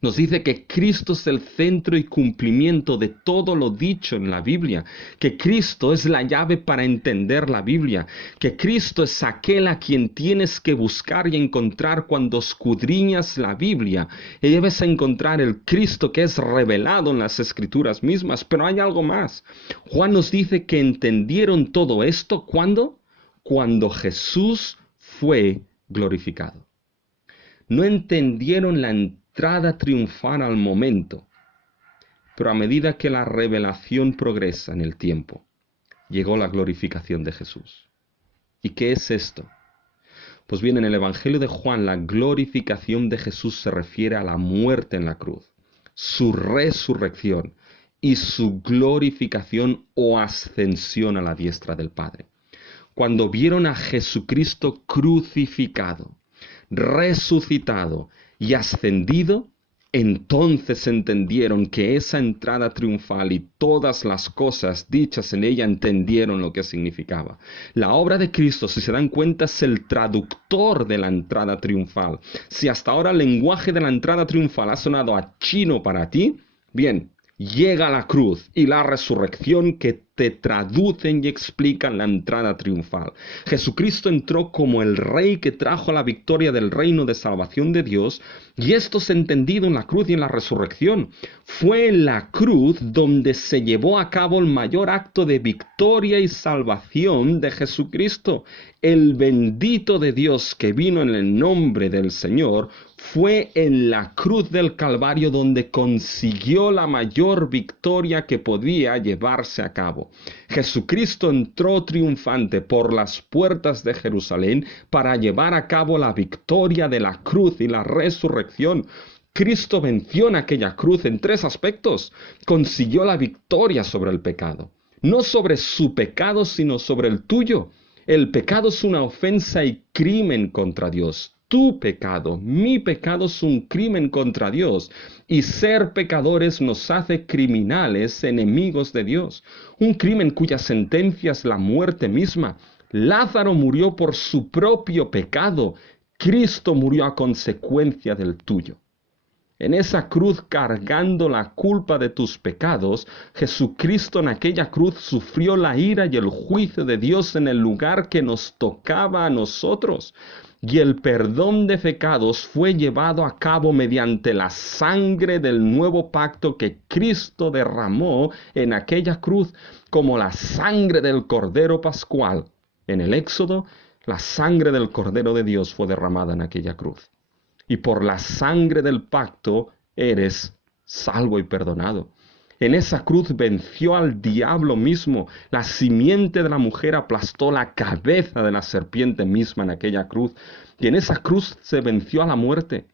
Nos dice que Cristo es el centro y cumplimiento de todo lo dicho en la Biblia, que Cristo es la llave para entender la Biblia, que Cristo es aquel a quien tienes que buscar y encontrar cuando escudriñas la Biblia. Y debes encontrar el Cristo que es revelado en las Escrituras mismas, pero hay algo más. Juan nos dice que entendieron todo esto, ¿cuándo? Cuando Jesús fue glorificado. No entendieron la entrada triunfal al momento, pero a medida que la revelación progresa en el tiempo, llegó la glorificación de Jesús. ¿Y qué es esto? Pues bien, en el Evangelio de Juan, la glorificación de Jesús se refiere a la muerte en la cruz, su resurrección y su glorificación o ascensión a la diestra del Padre. Cuando vieron a Jesucristo crucificado, resucitado y ascendido, entonces entendieron que esa entrada triunfal y todas las cosas dichas en ella entendieron lo que significaba. La obra de Cristo, si se dan cuenta, es el traductor de la entrada triunfal. Si hasta ahora el lenguaje de la entrada triunfal ha sonado a chino para ti, bien, llega la cruz y la resurrección que te traducen y explican la entrada triunfal. Jesucristo entró como el Rey que trajo la victoria del reino de salvación de Dios, y esto es entendido en la cruz y en la resurrección. Fue en la cruz donde se llevó a cabo el mayor acto de victoria y salvación de Jesucristo. El bendito de Dios que vino en el nombre del Señor fue en la cruz del Calvario donde consiguió la mayor victoria que podía llevarse a cabo. Jesucristo entró triunfante por las puertas de Jerusalén para llevar a cabo la victoria de la cruz y la resurrección. Cristo venció en aquella cruz en tres aspectos. Consiguió la victoria sobre el pecado. No sobre su pecado, sino sobre el tuyo. El pecado es una ofensa y crimen contra Dios. Tu pecado, mi pecado es un crimen contra Dios. Y ser pecadores nos hace criminales, enemigos de Dios. Un crimen cuya sentencia es la muerte misma. Lázaro murió por su propio pecado. Cristo murió a consecuencia del tuyo. En esa cruz, cargando la culpa de tus pecados, Jesucristo en aquella cruz sufrió la ira y el juicio de Dios en el lugar que nos tocaba a nosotros. Y el perdón de pecados fue llevado a cabo mediante la sangre del nuevo pacto que Cristo derramó en aquella cruz, como la sangre del Cordero Pascual. En el Éxodo, la sangre del Cordero de Dios fue derramada en aquella cruz. Y por la sangre del pacto eres salvo y perdonado. En esa cruz venció al diablo mismo. La simiente de la mujer aplastó la cabeza de la serpiente misma en aquella cruz. Y en esa cruz se venció a la muerte.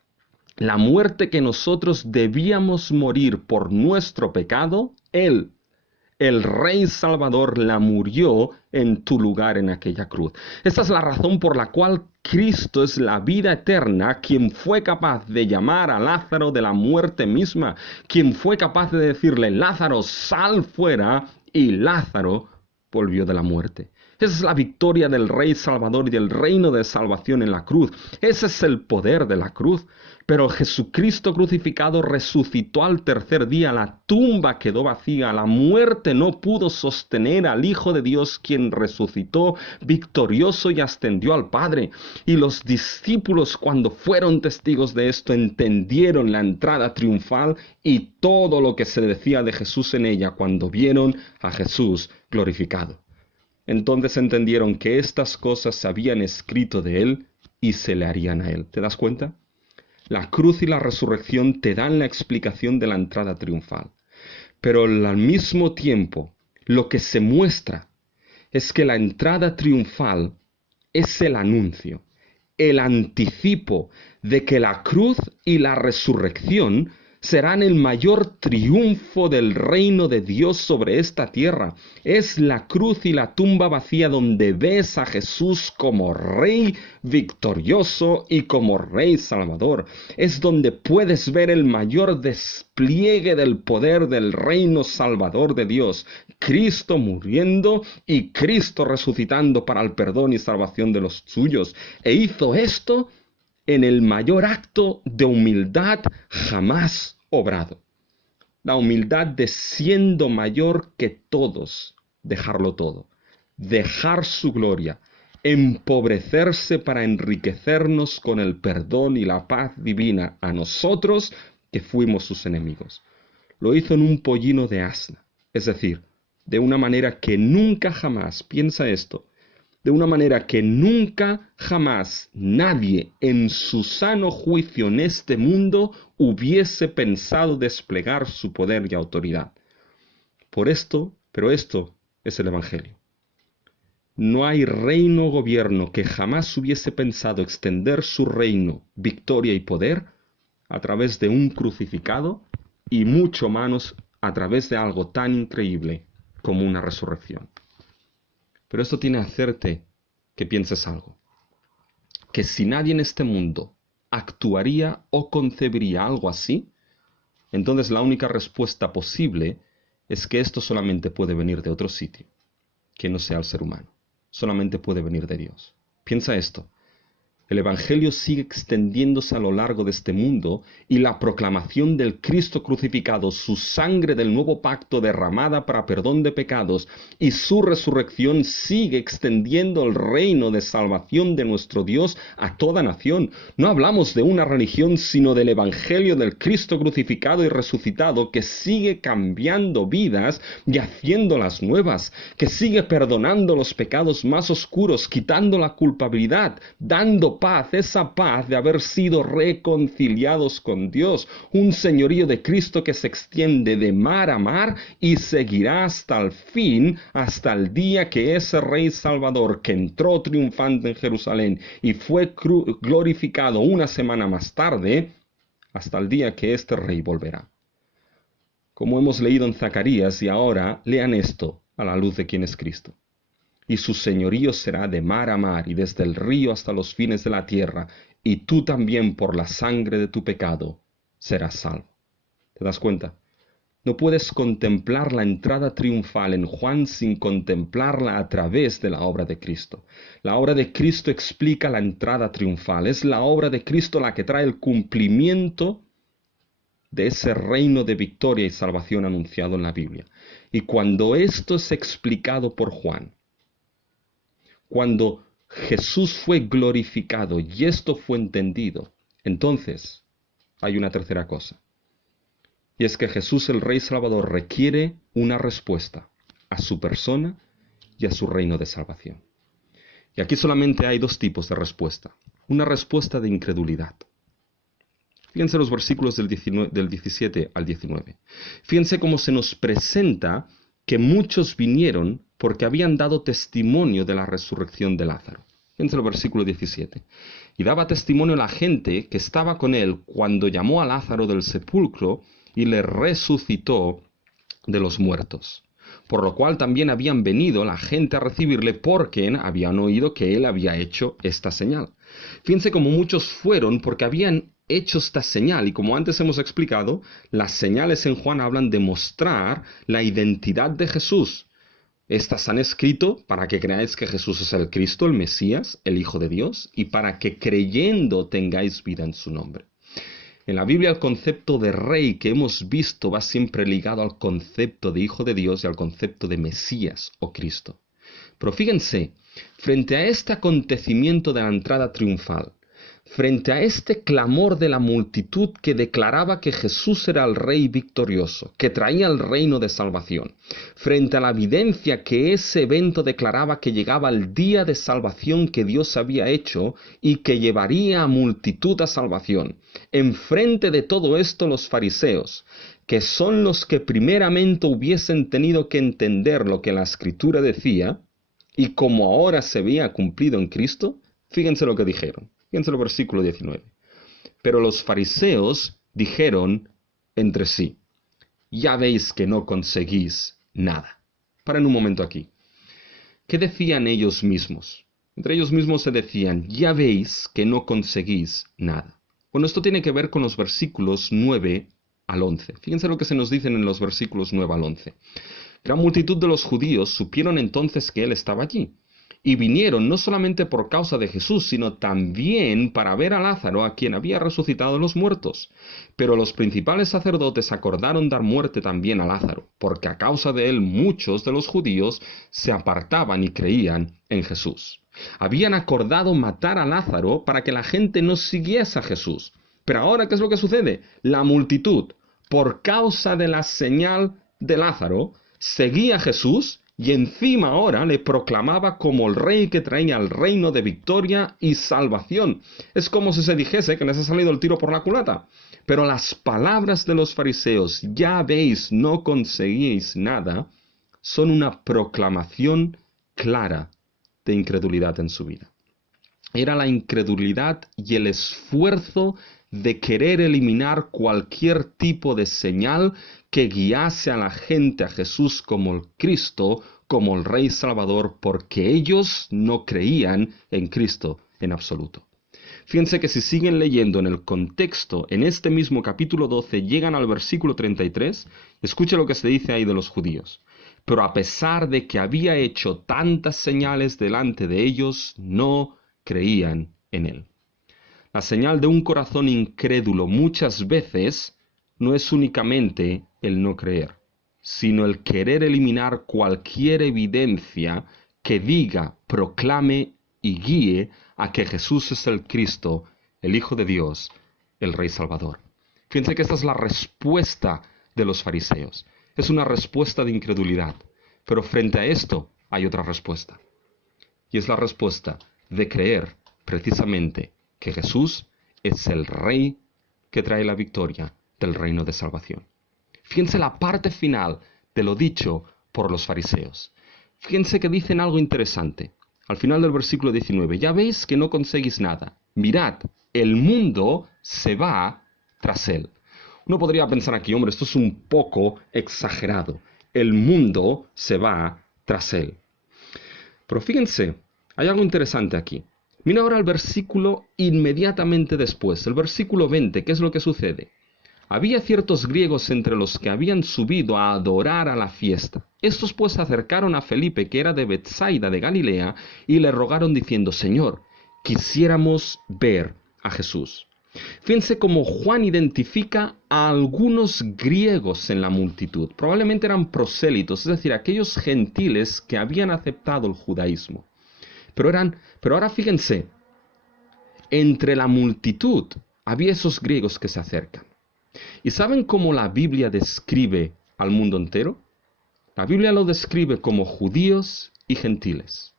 La muerte que nosotros debíamos morir por nuestro pecado, Él, el Rey Salvador, la murió en tu lugar en aquella cruz. Esta es la razón por la cual Cristo es la vida eterna, quien fue capaz de llamar a Lázaro de la muerte misma, quien fue capaz de decirle, Lázaro, sal fuera, y Lázaro volvió de la muerte. Esa es la victoria del Rey Salvador y del reino de salvación en la cruz. Ese es el poder de la cruz. Pero Jesucristo crucificado resucitó al tercer día. La tumba quedó vacía. La muerte no pudo sostener al Hijo de Dios, quien resucitó victorioso y ascendió al Padre. Y los discípulos, cuando fueron testigos de esto, entendieron la entrada triunfal y todo lo que se decía de Jesús en ella cuando vieron a Jesús glorificado. Entonces entendieron que estas cosas se habían escrito de Él y se le harían a Él. ¿Te das cuenta? La cruz y la resurrección te dan la explicación de la entrada triunfal. Pero al mismo tiempo, lo que se muestra es que la entrada triunfal es el anuncio, el anticipo de que la cruz y la resurrección serán el mayor triunfo del reino de Dios sobre esta tierra. Es la cruz y la tumba vacía donde ves a Jesús como Rey victorioso y como Rey Salvador. Es donde puedes ver el mayor despliegue del poder del reino salvador de Dios. Cristo muriendo y Cristo resucitando para el perdón y salvación de los suyos. E hizo esto en el mayor acto de humildad jamás obrado. La humildad de, siendo mayor que todos, dejarlo todo, dejar su gloria, empobrecerse para enriquecernos con el perdón y la paz divina a nosotros que fuimos sus enemigos. Lo hizo en un pollino de asna, es decir, de una manera que nunca jamás, piensa esto, de una manera que nunca jamás nadie en su sano juicio en este mundo hubiese pensado desplegar su poder y autoridad. Pero esto es el Evangelio. No hay reino o gobierno que jamás hubiese pensado extender su reino, victoria y poder a través de un crucificado y mucho menos a través de algo tan increíble como una resurrección. Pero esto tiene que hacerte que pienses algo. Que si nadie en este mundo actuaría o concebiría algo así, entonces la única respuesta posible es que esto solamente puede venir de otro sitio, que no sea el ser humano. Solamente puede venir de Dios. Piensa esto. El Evangelio sigue extendiéndose a lo largo de este mundo y la proclamación del Cristo crucificado, su sangre del nuevo pacto derramada para perdón de pecados y su resurrección sigue extendiendo el reino de salvación de nuestro Dios a toda nación. No hablamos de una religión, sino del Evangelio del Cristo crucificado y resucitado que sigue cambiando vidas y haciéndolas nuevas, que sigue perdonando los pecados más oscuros, quitando la culpabilidad, dando paz, esa paz de haber sido reconciliados con Dios, un señorío de Cristo que se extiende de mar a mar y seguirá hasta el fin, hasta el día que ese Rey Salvador que entró triunfante en Jerusalén y fue glorificado una semana más tarde, hasta el día que este Rey volverá. Como hemos leído en Zacarías, y ahora lean esto a la luz de quién es Cristo. y su señorío será de mar a mar y desde el río hasta los fines de la tierra, y tú también por la sangre de tu pecado serás salvo. ¿Te das cuenta? No puedes contemplar la entrada triunfal en Juan sin contemplarla a través de la obra de Cristo. La obra de Cristo explica la entrada triunfal. Es la obra de Cristo la que trae el cumplimiento de ese reino de victoria y salvación anunciado en la Biblia. Y cuando esto es explicado por Juan, cuando Jesús fue glorificado y esto fue entendido, entonces hay una tercera cosa. Y es que Jesús el Rey Salvador requiere una respuesta a su persona y a su reino de salvación. Y aquí solamente hay dos tipos de respuesta. Una respuesta de incredulidad. Fíjense los versículos del 17 al 19. Fíjense cómo se nos presenta que muchos vinieron porque habían dado testimonio de la resurrección de Lázaro. Fíjense el versículo 17. Y daba testimonio a la gente que estaba con él cuando llamó a Lázaro del sepulcro y le resucitó de los muertos. Por lo cual también habían venido la gente a recibirle porque habían oído que él había hecho esta señal. Fíjense cómo muchos fueron porque habían hecho esta señal, y como antes hemos explicado, las señales en Juan hablan de mostrar la identidad de Jesús. Estas han escrito para que creáis que Jesús es el Cristo, el Mesías, el Hijo de Dios, y para que creyendo tengáis vida en su nombre. En la Biblia el concepto de rey que hemos visto va siempre ligado al concepto de Hijo de Dios y al concepto de Mesías o Cristo. Pero fíjense, frente a este acontecimiento de la entrada triunfal, frente a este clamor de la multitud que declaraba que Jesús era el Rey victorioso, que traía el reino de salvación, frente a la evidencia que ese evento declaraba que llegaba el día de salvación que Dios había hecho y que llevaría a multitud a salvación, enfrente de todo esto los fariseos, que son los que primeramente hubiesen tenido que entender lo que la Escritura decía, y como ahora se veía cumplido en Cristo, fíjense lo que dijeron. Fíjense el versículo 19. Pero los fariseos dijeron entre sí, ya veis que no conseguís nada. Paren un momento aquí. ¿Qué decían ellos mismos? Entre ellos mismos se decían, ya veis que no conseguís nada. Bueno, esto tiene que ver con los versículos 9 al 11. Fíjense lo que se nos dicen en los versículos 9 al 11. Gran multitud de los judíos supieron entonces que él estaba allí. Y vinieron no solamente por causa de Jesús, sino también para ver a Lázaro, a quien había resucitado de los muertos. Pero los principales sacerdotes acordaron dar muerte también a Lázaro, porque a causa de él muchos de los judíos se apartaban y creían en Jesús. Habían acordado matar a Lázaro para que la gente no siguiese a Jesús. Pero ahora, ¿qué es lo que sucede? La multitud, por causa de la señal de Lázaro, seguía a Jesús y encima ahora le proclamaba como el rey que traía el reino de victoria y salvación. Es como si se dijese que les ha salido el tiro por la culata. Pero las palabras de los fariseos, ya veis, no conseguís nada, son una proclamación clara de incredulidad en su vida. Era la incredulidad y el esfuerzo de querer eliminar cualquier tipo de señal que guiase a la gente a Jesús como el Cristo, como el Rey Salvador, porque ellos no creían en Cristo en absoluto. Fíjense que si siguen leyendo en el contexto, en este mismo capítulo 12, llegan al versículo 33, escuche lo que se dice ahí de los judíos. Pero a pesar de que había hecho tantas señales delante de ellos, no creían en él. La señal de un corazón incrédulo muchas veces no es únicamente el no creer, sino el querer eliminar cualquier evidencia que diga, proclame y guíe a que Jesús es el Cristo, el Hijo de Dios, el Rey Salvador. Fíjense que esta es la respuesta de los fariseos. Es una respuesta de incredulidad. Pero frente a esto hay otra respuesta. Y es la respuesta de creer precisamente que Jesús es el Rey que trae la victoria del reino de salvación. Fíjense la parte final de lo dicho por los fariseos. Fíjense que dicen algo interesante. Al final del versículo 19, ya veis que no conseguís nada. Mirad, el mundo se va tras él. Uno podría pensar aquí, hombre, esto es un poco exagerado. El mundo se va tras él. Pero fíjense, hay algo interesante aquí. Mira ahora el versículo inmediatamente después, el versículo 20, ¿qué es lo que sucede? Había ciertos griegos entre los que habían subido a adorar a la fiesta. Estos pues se acercaron a Felipe, que era de Betsaida de Galilea, y le rogaron diciendo: Señor, quisiéramos ver a Jesús. Fíjense cómo Juan identifica a algunos griegos en la multitud. Probablemente eran prosélitos, es decir, aquellos gentiles que habían aceptado el judaísmo. Pero ahora fíjense, entre la multitud había esos griegos que se acercan. ¿Y saben cómo la Biblia describe al mundo entero? La Biblia lo describe como judíos y gentiles.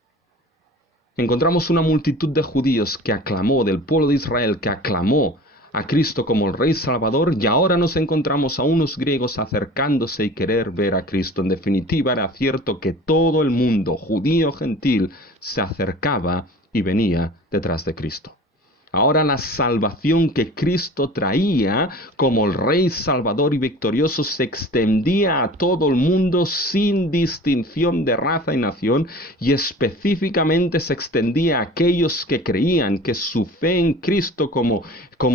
Encontramos una multitud de judíos que aclamó, del pueblo de Israel, que aclamó a Cristo como el Rey Salvador, y ahora nos encontramos a unos griegos acercándose y querer ver a Cristo. En definitiva, era cierto que todo el mundo, judío, gentil, se acercaba y venía detrás de Cristo. Ahora la salvación que Cristo traía como el Rey Salvador y victorioso se extendía a todo el mundo sin distinción de raza y nación, y específicamente se extendía a aquellos que creían que su fe en Cristo como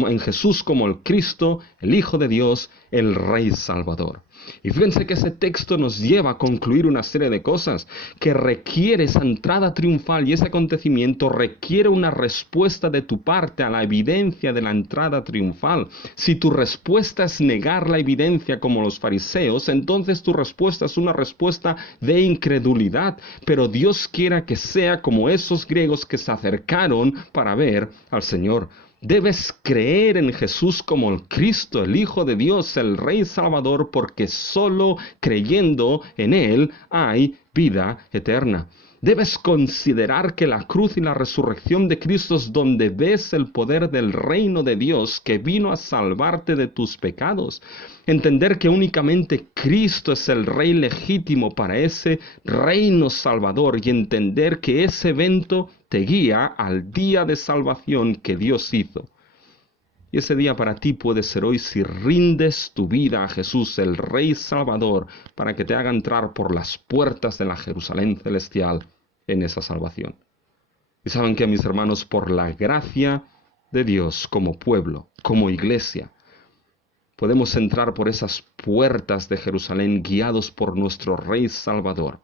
en Jesús como el Cristo, el Hijo de Dios, el Rey Salvador. Y fíjense que ese texto nos lleva a concluir una serie de cosas que requiere esa entrada triunfal, y ese acontecimiento requiere una respuesta de tu parte a la evidencia de la entrada triunfal. Si tu respuesta es negar la evidencia como los fariseos, entonces tu respuesta es una respuesta de incredulidad. Pero Dios quiera que sea como esos griegos que se acercaron para ver al Señor. Debes creer en Jesús como el Cristo, el Hijo de Dios, el Rey Salvador, porque solo creyendo en Él hay vida eterna. Debes considerar que la cruz y la resurrección de Cristo es donde ves el poder del reino de Dios que vino a salvarte de tus pecados. Entender que únicamente Cristo es el Rey legítimo para ese reino salvador, y entender que ese evento te guía al día de salvación que Dios hizo. Y ese día para ti puede ser hoy si rindes tu vida a Jesús, el Rey Salvador, para que te haga entrar por las puertas de la Jerusalén celestial en esa salvación. Y saben que, mis hermanos, por la gracia de Dios, como pueblo, como iglesia, podemos entrar por esas puertas de Jerusalén guiados por nuestro Rey Salvador.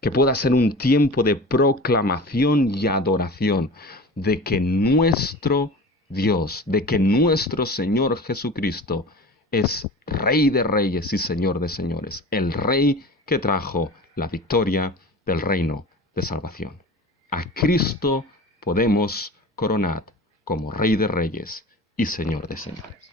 Que pueda ser un tiempo de proclamación y adoración de que nuestro Dios, de que nuestro Señor Jesucristo es Rey de reyes y Señor de señores, el Rey que trajo la victoria del reino de salvación. A Cristo podemos coronar como Rey de reyes y Señor de señores.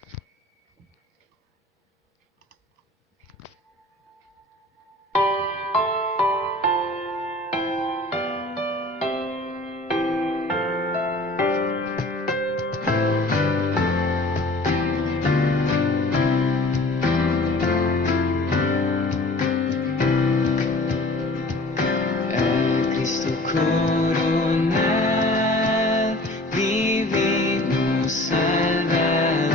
Cristo coronado, divino Salvador.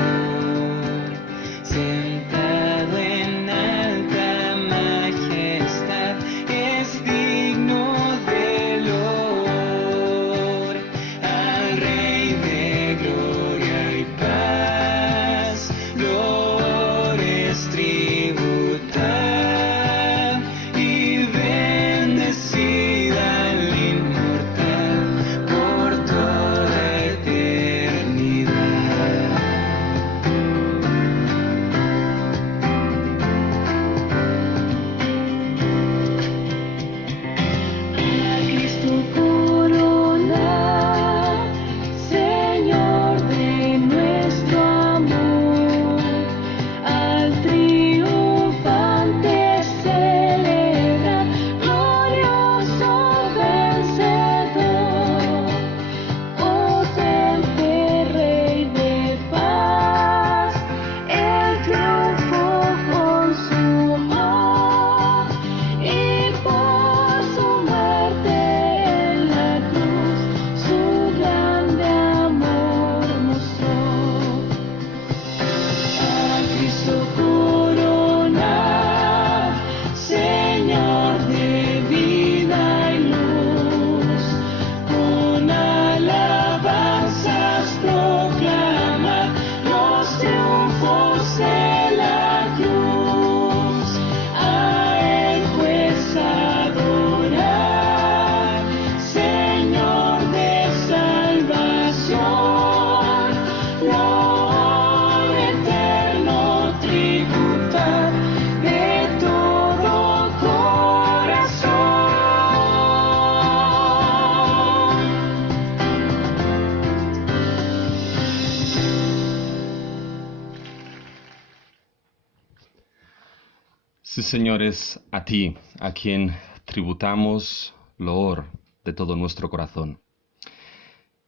Sí, Señor, es a ti a quien tributamos loor de todo nuestro corazón.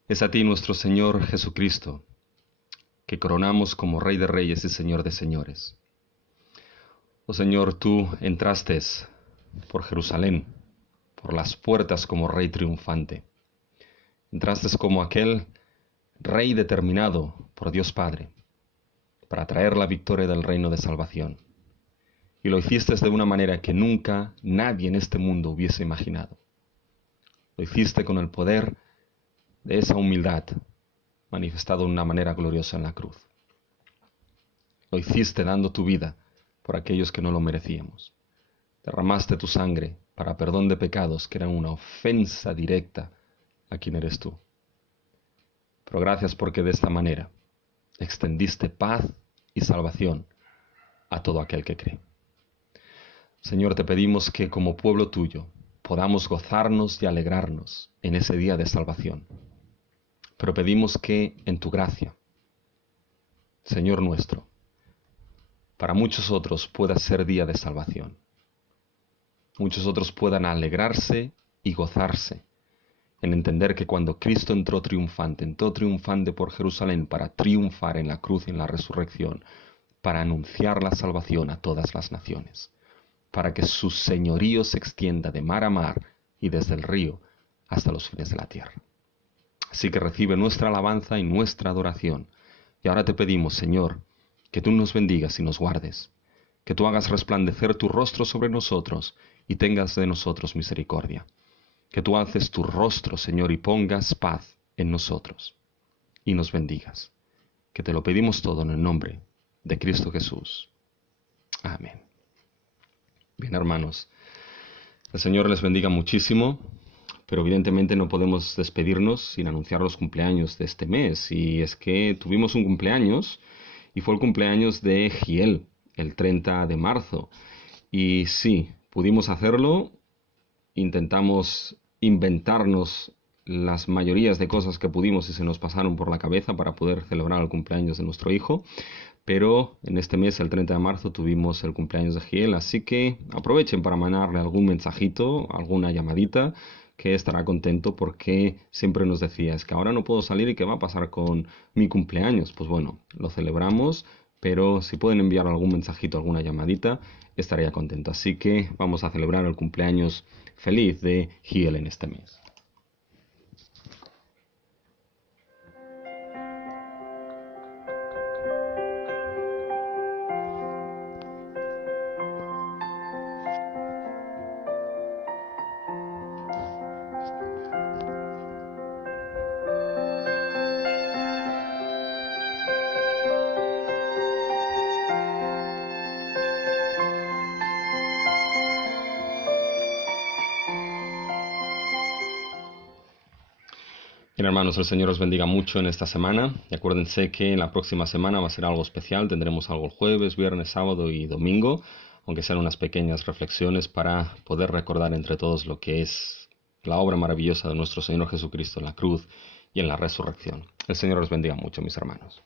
Es a ti, nuestro Señor Jesucristo, que coronamos como Rey de Reyes y Señor de Señores. Oh Señor, tú entraste por Jerusalén, por las puertas como Rey triunfante. Entraste como aquel Rey determinado por Dios Padre para traer la victoria del reino de salvación. Y lo hiciste de una manera que nunca nadie en este mundo hubiese imaginado. Lo hiciste con el poder de esa humildad manifestado de una manera gloriosa en la cruz. Lo hiciste dando tu vida por aquellos que no lo merecíamos. Derramaste tu sangre para perdón de pecados que eran una ofensa directa a quien eres tú. Pero gracias porque de esta manera extendiste paz y salvación a todo aquel que cree. Señor, te pedimos que como pueblo tuyo podamos gozarnos y alegrarnos en ese día de salvación. Pero pedimos que en tu gracia, Señor nuestro, para muchos otros pueda ser día de salvación. Muchos otros puedan alegrarse y gozarse en entender que cuando Cristo entró triunfante por Jerusalén para triunfar en la cruz y en la resurrección, para anunciar la salvación a todas las naciones, para que su señorío se extienda de mar a mar y desde el río hasta los fines de la tierra. Así que recibe nuestra alabanza y nuestra adoración. Y ahora te pedimos, Señor, que tú nos bendigas y nos guardes, que tú hagas resplandecer tu rostro sobre nosotros y tengas de nosotros misericordia, que tú alces tu rostro, Señor, y pongas paz en nosotros y nos bendigas, que te lo pedimos todo en el nombre de Cristo Jesús. Amén. Bien, hermanos, el Señor les bendiga muchísimo, pero evidentemente no podemos despedirnos sin anunciar los cumpleaños de este mes. Y es que tuvimos un cumpleaños y fue el cumpleaños de Giel, el 30 de marzo. Y sí, pudimos hacerlo, intentamos inventarnos las mayorías de cosas que pudimos y se nos pasaron por la cabeza para poder celebrar el cumpleaños de nuestro hijo. Pero en este mes, el 30 de marzo, tuvimos el cumpleaños de Giel, así que aprovechen para mandarle algún mensajito, alguna llamadita, que estará contento porque siempre nos decía, es que ahora no puedo salir y qué va a pasar con mi cumpleaños. Pues bueno, lo celebramos, pero si pueden enviar algún mensajito, alguna llamadita, estaría contento. Así que vamos a celebrar el cumpleaños feliz de Giel en este mes. Bien, hermanos, el Señor os bendiga mucho en esta semana. Y acuérdense que en la próxima semana va a ser algo especial. Tendremos algo el jueves, viernes, sábado y domingo, aunque sean unas pequeñas reflexiones para poder recordar entre todos lo que es la obra maravillosa de nuestro Señor Jesucristo en la cruz y en la resurrección. El Señor os bendiga mucho, mis hermanos.